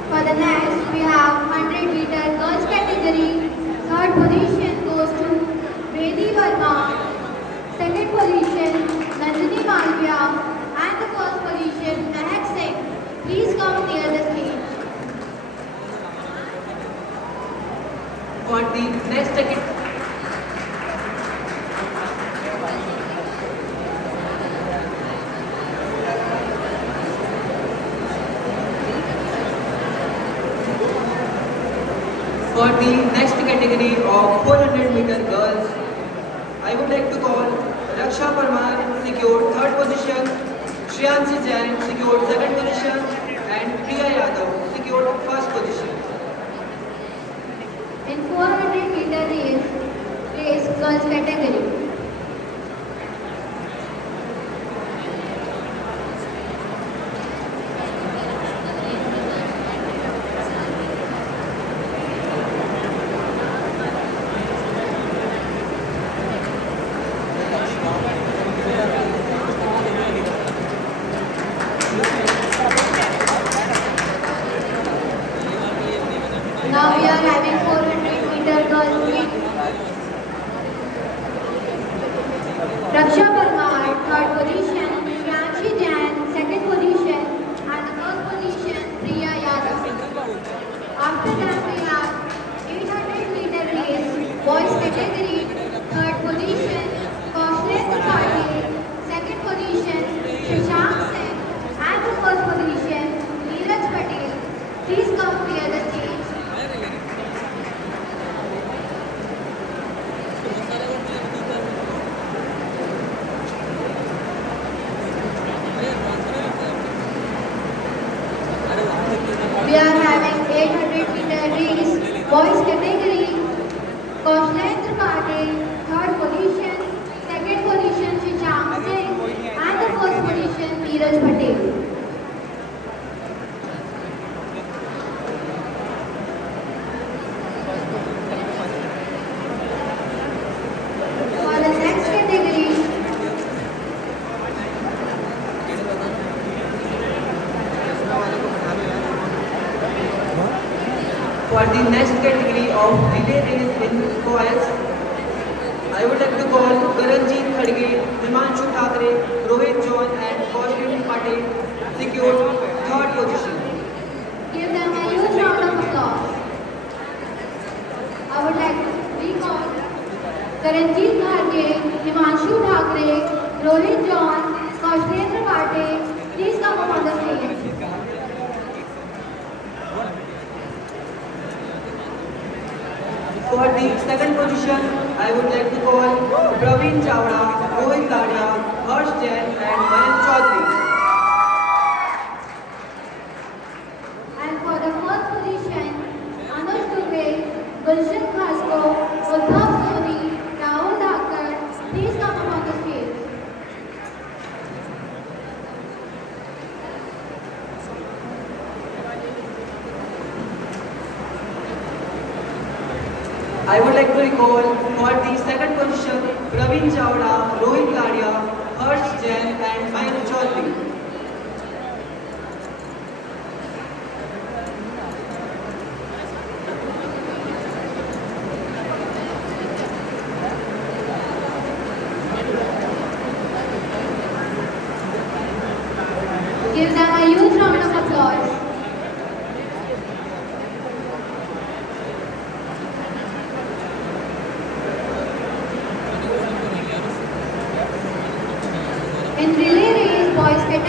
For the next, we have 100-meter girls category. Third position goes to Vedi Verma. Second position, Nandini Malvia, and the first position, Mehak Singh. Please come near the stage. For the next ticket, for the next category of 400-meter girls, I would like to call Raksha Parmar secured third position, Shriyanshi Jain secured second position, and Priya Yadav secured first position. In 400-meter race girls category. Now we are having 400-meter girls meet. Raksha Parmar, third position, Shriyanshi Jain, second position, and the first position, Priya Yadav. After that we have 800-meter race, boys category, third position, Kaushal Tripathi, second position, Shashank Singh, and the first position, Neeraj Patel. Please come near the stage. We are having 800-meter race, boys category, Kaushal Tripathi, third position, second position Shashank Singh, and the first position Neeraj Patel. For the next category, For the next category of relay race in boys, I would like to call Karanjit Khadge, Himanshu Thakre, Rohit John, and Kaushal Patel secured third position. give them a huge round of applause. I would like to recall Karanjit Khadge, Himanshu Thakre, Rohit John, Kaushal Tripathi. Please come on the stage. For the second position, I would like to call Praveen Chawda, Rohit Ladia, Harsh Jain, and Mayank Chaudhary. And for the first position, Anuj Dubey, Gulshan Khasko, Uddhav Soni, Rahul Thakur. Please come on the stage. I would like to recall for the second position Praveen Chawda, Rohit Ladia, Harsh Jain, and Mayank Chaudhary. Give them a huge round of applause. In relay race boys category,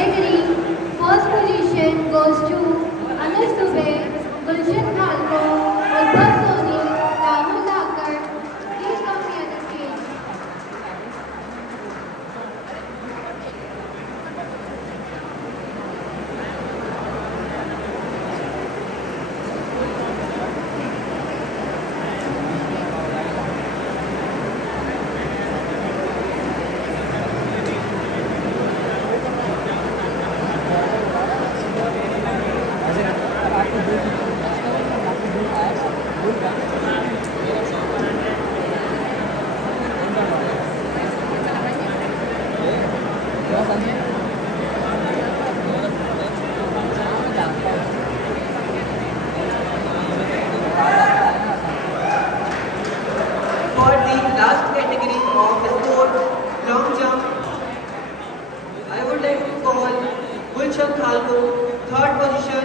category of sport long jump, I would like to call Gulshan Khalko, third position,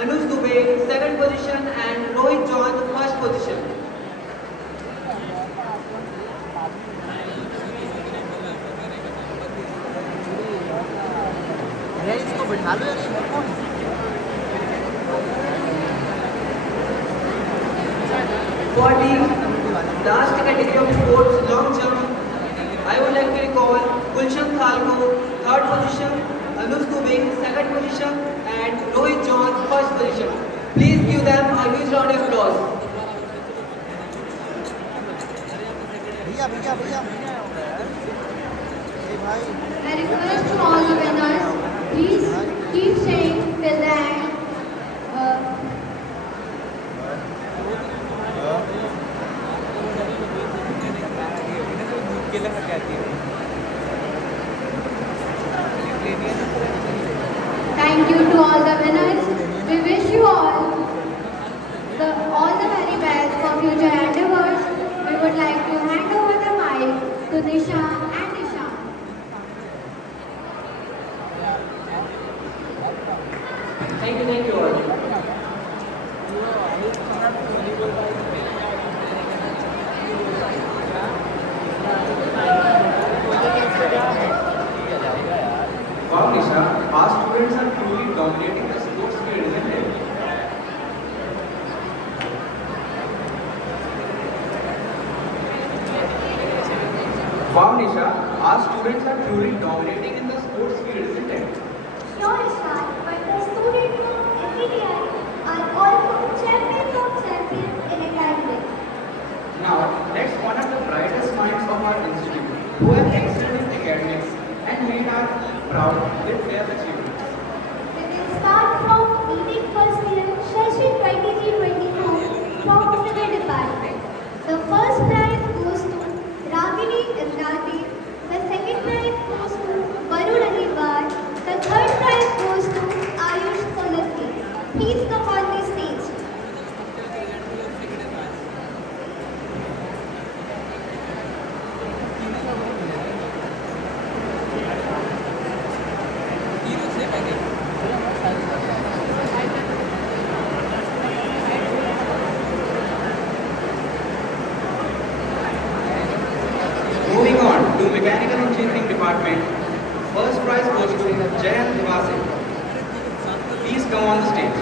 Anuj Dubey, second position, and Rohit John, first position. अरे इसको बिठा लो यार, ये कौन? For the last category of sports long jump, I would like to recall Gulshan Khalko, third position, Anuj Dubey, second position, and Rohit John, first position. Please give them a huge round of applause. भैया भैया भैया ए भाई I request to all the winners, please keep staying till the end. Thank you to all the winners. We wish you all the very best for future endeavors. We would like to hand over the mic to Nisha and Nisha. Thank you all. Wow, Nisha, our students are truly dominating the sports field, isn't it? Wow, Nisha, our students are truly dominating in the sports field, isn't it? Sure, Ishaq, but the students of FEDI are also champions of champions in academics. Now, let's honor the brightest minds of our institute who have excelled in academics and made us proud with their achievements. We will start from meeting first year session 23-24 from civil department. The first prize goes to Ragini Iznati. The second prize goes to Varun Alibar. The third prize goes to Ayush Solanki. Please come on the stage. Moving on to mechanical engineering department, first prize goes to Jayant Nivase. Please come on the stage.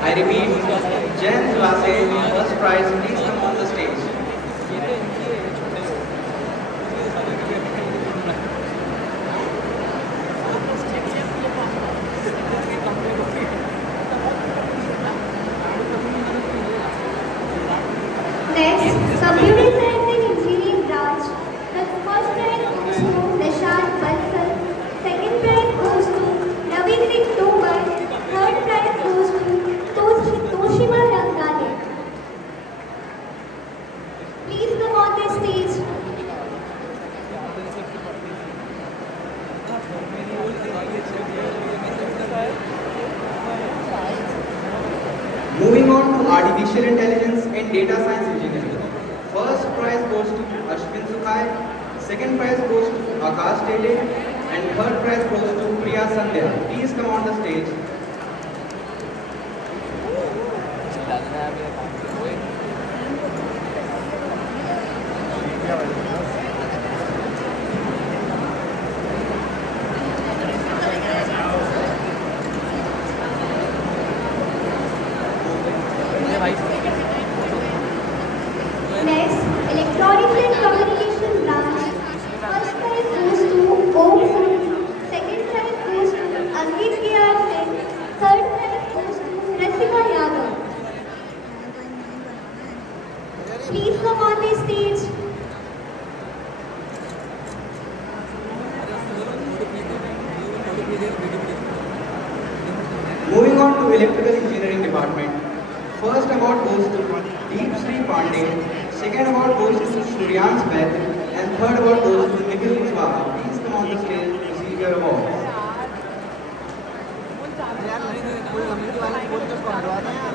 I repeat, Jayant Nivase, first prize, please come on the stage. Next, computer science and engineering branch. The first prize goes to Nishant Bansal. Second prize goes to Naveen Singh Tobar. Third prize goes to Toshima Rangane. Please come on the stage. Moving on to artificial intelligence and data science engineering. First prize goes to Ashwin Sukhai, second prize goes to Akash Tele, and third prize goes to Priya Sandhya. Please come on the stage. Next, electronics and communication branch. First prize goes to Om Suri. Second prize goes to Ankit K.R. Singh. Third prize goes to Rasika Yadav. Please come on the stage. Moving on to electrical engineering department. First award goes to Deep Sri Pandey, second award goes to Suryansh Vaid, and third award goes to Nikhil Kushwaha. Please come on the stage to receive your award. यार कोई committee वाले बोल के उसको हटवा दें यार।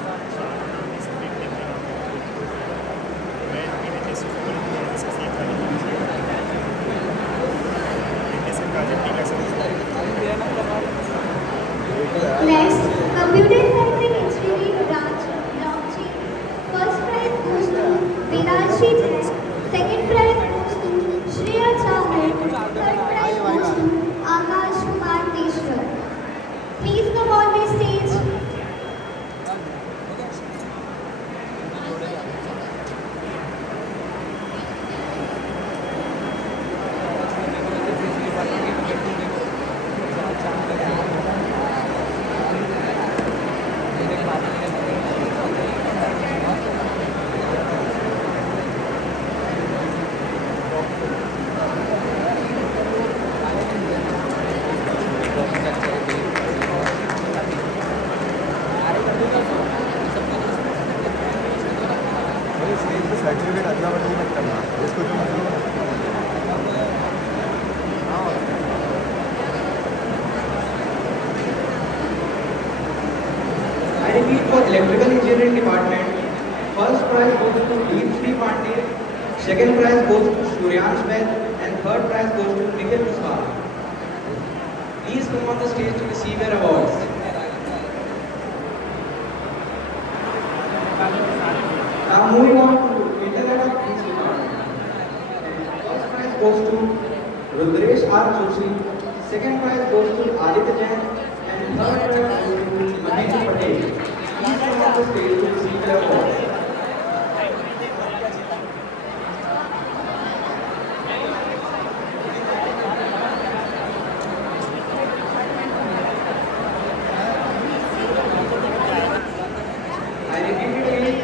I repeat, for electrical engineering department, first prize goes to Deep Pandey, second prize goes to Suryansh Vaid, and third prize goes to Nikhil Kuswaha. Please come on the stage to receive your awards. Now moving on to Internet of Things department. First prize goes to Rudresh R. Joshi, second prize goes to Aditya Jain, and third prize goes to Mahendra Patel. Please come on the stage to receive your awards. I repeat it again.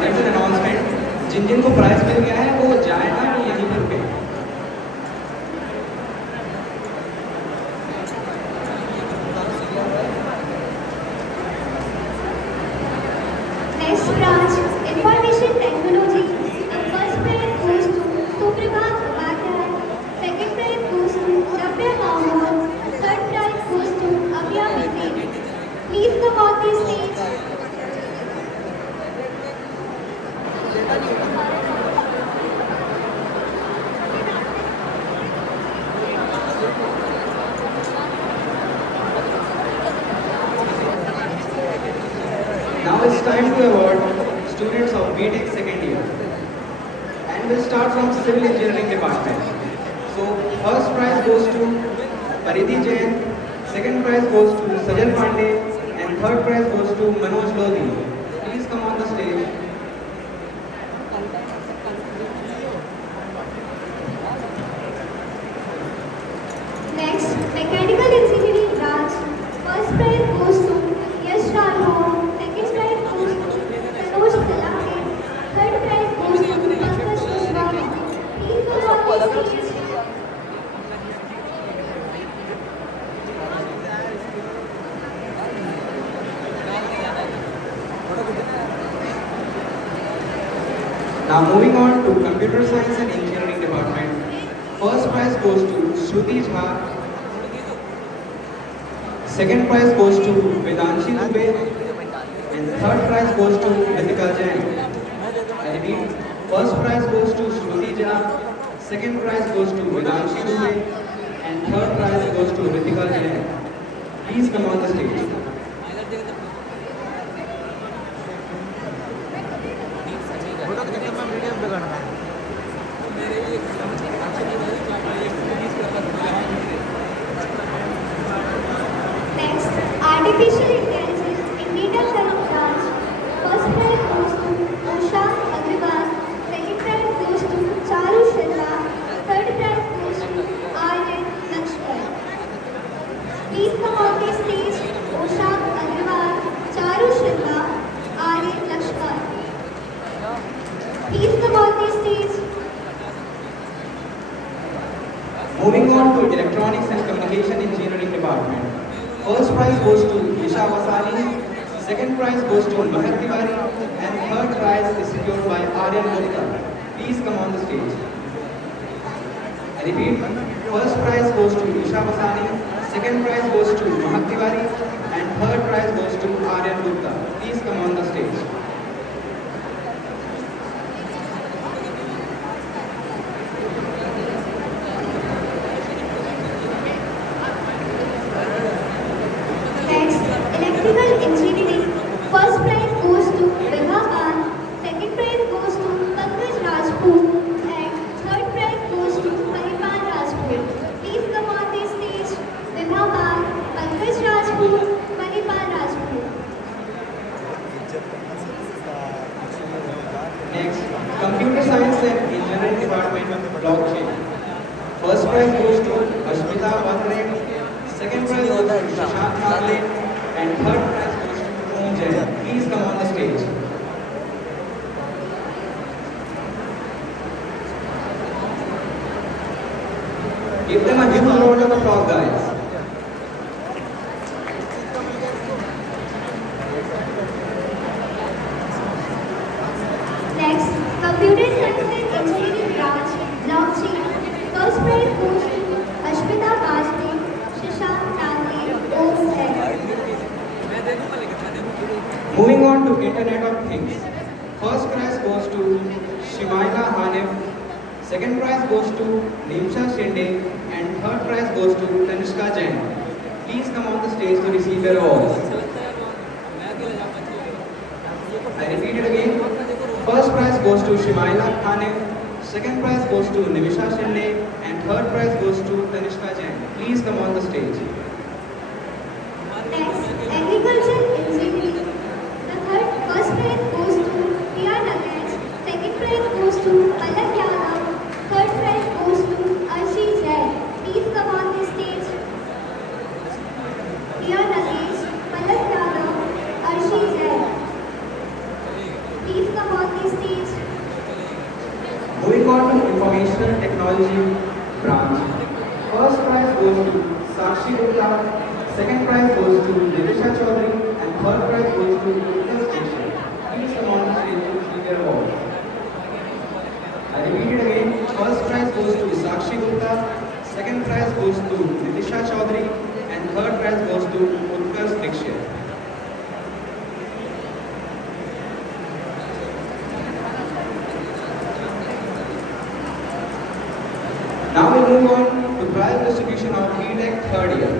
There's an announcement. जिन जिन को prize मिल गया है वो जाए ना, वो यहीं पर रुके. Next branch, Information Technology. The first prize goes to Suprabhat Upadhyay. Second prize goes to Navya Mahmood. Third prize goes to Abhya Patel. Please come on the stage. Now it's time to award students of BTech second year. And we'll start from Civil Engineering department. So first prize goes to Paridhi Jain, second prize goes to Sajal Pandey, and third prize goes to Manoj Lodhi. Please come on the stage. Next, Mechanical Engineering branch. First prize goes to Yash Rathore. Second prize goes to Sanoj Salake. Third prize goes to Pankaj Kushwaha. Please come on the stage. Now moving on to Computer Science and Engineering department. First prize goes to Shruti Jha. Second prize goes to Vedanshi Dubey. And third prize goes to Ritika Jain. I repeat, first prize goes to Shruti Jha. Second prize goes to Vedanshi Dubey. And third prize goes to Ritika Jain. Please come on the stage. Next, Artificial Intelligence in Data Science branch. First prize goes to Usha Agrawal. Second prize goes to Charu Shilla. Third prize goes to Aryan Lakshman. Please come on the stage. Usha Agrawal, Charu Shilla, Aryan Lakshman. Please come on the stage. Moving on to Electronics and Communication Engineering department. First prize goes to Isha Vasani, second prize goes to Mahar Tiwari, and third prize is secured by Aryan Gupta. Please come on the stage. I repeat, first prize goes to Isha Vasani, second prize goes to Mahar Tiwari, and third prize goes to Aryan Gupta. Please come on the stage. Next, Electrical Engineering. First prize goes to Vibha Khan. Second prize goes to Pankaj Rajput. And third prize goes to Manipan Rajput. Please come on the stage. Vibha Khan, Pankaj Rajput, Manipan Rajput. Next, Computer Science and Engineering department, Blockchain. First prize goes to Ashmita Vathre, second prize goes to Shashank Nagle, and third prize goes to Om Jain. Please come on the stage. Give them a huge round of applause, guys. to Internet of Things. First prize goes to Shimaila Hanif. Second prize goes to Nimsha Shinde. And third prize goes to Tanishka Jain. Please come on the stage to receive your awards. I repeat it again. First prize goes to Shimaila Hanif. Second prize goes to Nimisha Shinde. And third prize goes to Tanishka Jain. Please come on the stage. Next, agriculture engineering. The first prize goes to Priya Nagraj. Second prize goes to Palak Yadav. Third prize goes to Arshi Jain. Please come on the stage. Priya Nagraj, Palak Yadav, Arshi Jain. Please come on the stage. Moving on to Information Technology branch. First prize goes to Sakshi Gupta. Second prize goes to Nitisha Chaudhary. And third prize goes to Uttar Station. Please come on the stage to receive your award. I repeat it again. First prize goes to Sakshi Gupta. Second prize goes to Nitisha Chaudhary. And third prize goes to Uttar Station. Now we move on to prize distribution of E-Tech third year.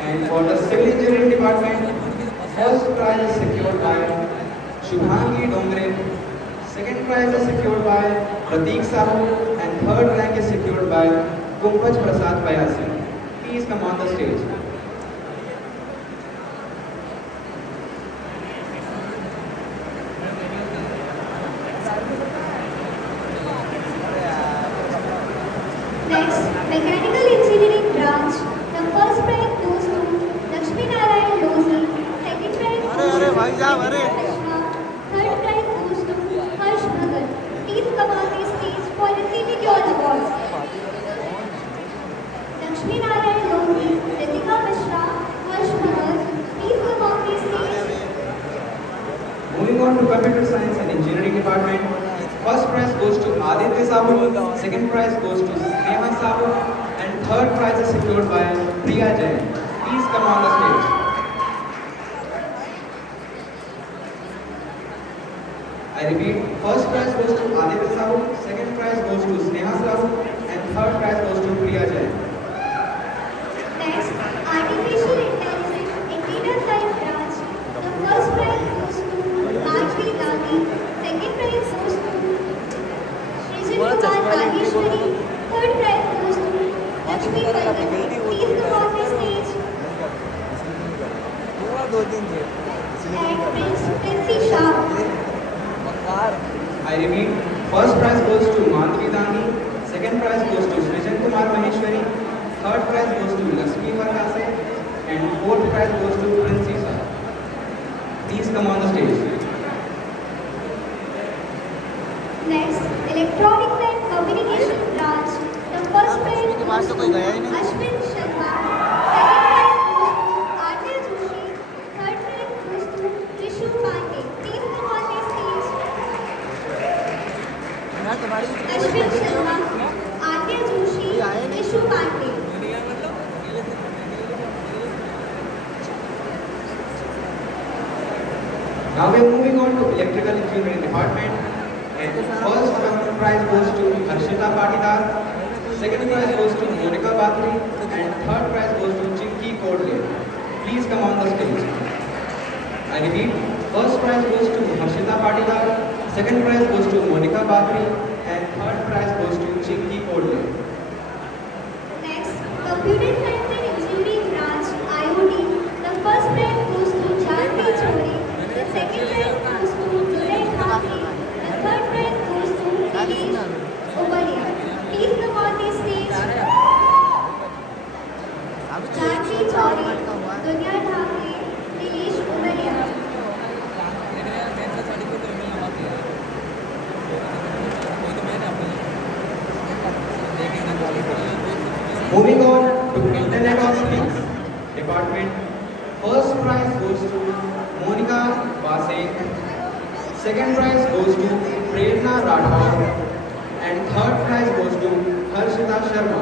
And for the Civil Engineering Department, first prize is secured by Shubhangi Dongre. Second prize is secured by Prateek Sahu. And third rank is secured by Kumpaj Prasad Payasi. Please come on the stage. Next, mechanical engineering branch. The first prize goes to Lakshmi Narayan Dosi. Second prize goes to Krishna. Third prize goes to Harsh Bhagat. Please come on the stage for receiving your awards. Lakshmi Narayan Dosi, Ritika Mishra, Harsh Bhagat. Please come on the stage. Moving on to Computer Science and Engineering Department. First prize goes to Aditya Sabu, second prize goes to Sneha Sabu, and third prize is secured by Priya Jain. Please come on the stage. I repeat, first prize goes to Aditya Sabu, second prize goes to Sneha Sabu, and third prize goes to Priya Jain. Next, artificial intelligence in data science branch. The first prize goes to Rajvi Gandhi. Second prize goes to Srijit Kumar Maheshwari. Third prize goes to Lakshmi Palgati. Please come on the stage. And Prince Princey Shah. I repeat, first prize goes to Madhvi Dani, second prize goes to Srijit Kumar Maheshwari, third prize goes to Lakshmi Parkase, and fourth prize goes to Prince Isa. Please come on the stage. Next, electronics and communication branch. The first prize goes to Ashwin Sharma. Second prize goes to Arya Joshi. Third prize goes to Rishu Pandey. Please come on the stage. Ashwin Sharma, Arya Joshi, Rishu Pandey. Now we are moving on to Electrical Engineering Department. And first prize goes to Harshita Patidar, second prize goes to Monica Batri, and third prize goes to Chinky Kodle. Please come on the stage. I repeat, first prize goes to Harshita Patidar, second prize goes to Monica Batri, and third prize goes to Chinky Kodle. Next, computer science and engineering branch, IoT. The first prize goes to Janvi Chori. The second prize goes to Junaid Hafi. The third prize goes to Dinesh Obaria. Please come on the stage. Janvi Chori, Junaid Hafi, Dinesh Obaria. Moving on to Internet of Things Department. First prize goes to Monica Vase. Second prize goes to Prerna Rathod. And third prize goes to Harshita Sharma.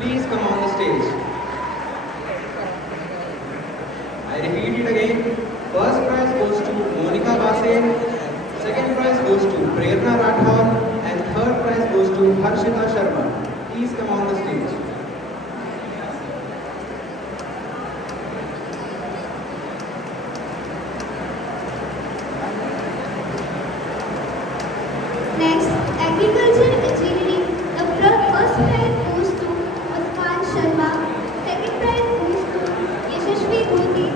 Please come on the stage. I repeat it again. First prize goes to Monica Base, second prize goes to Prerna Rathod, and third prize goes to Harshita Sharma. Please come on the stage. Next, agriculture engineering. The first prize goes to Osman Sharma. Second prize goes to Yashashvi Bhuti.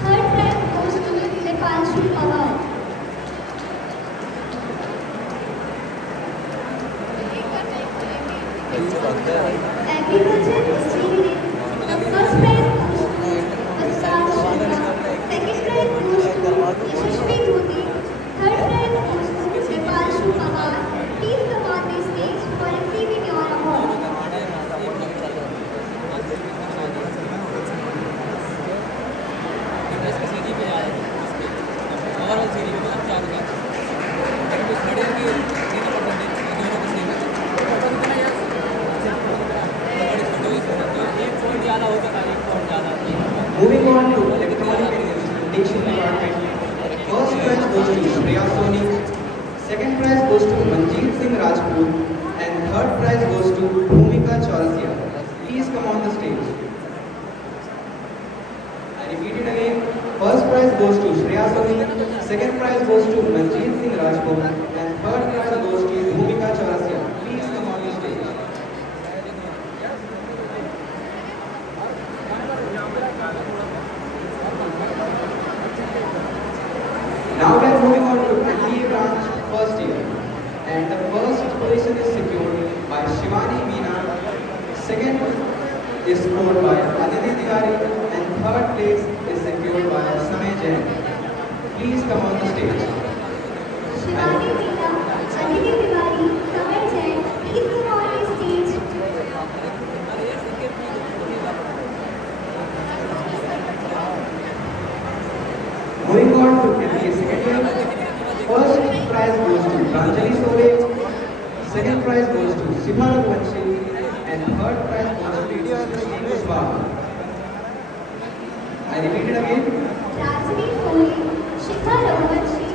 Third prize goes to Dipanshu Pawar. Agriculture engineering. The first prize goes to Osman Sharma. Second prize goes to Yashashvi Bhuti. Third prize goes to Dipanshu Pawar. Please come on the stage for receiving your award. Moving on to electronic and instrumentation department. First prize goes to Shreya Soni, second prize goes to Manjeet Singh Rajput, and third prize goes to Bhumika Chaurasia. Please come on the stage. I repeat it again. First prize goes to Shreya Soni, second prize goes to Manjeet Singh Rajput, and third prize goes to Bhumika Chaurasia. Please come on the stage. Now we are moving on to MBA branch first year, and the first position is secured by Shivani Meena, second is scored by Aditi Tiwari, and third place is secured by Samay Jain. Please come on the stage. Shivani Meena, Aditi Tiwari, Samay Jain, please come on the stage. Moving on to MBA second year, first prize goes to Pranjali Sole, second prize goes to Sibha Raghuvanshi, and third prize goes to Srishti Kushwaha. I repeat it again. Rajni Kohli, Shikha Raghuvanshi,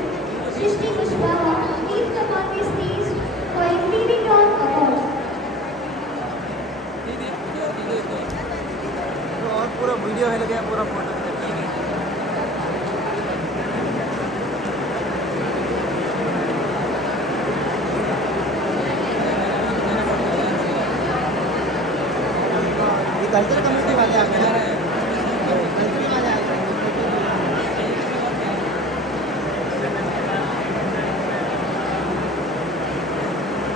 Srishti Kushwaha, please come on the stage for receiving your award. और पूरा video हिल गया, पूरा photo culture community वाले आ गए।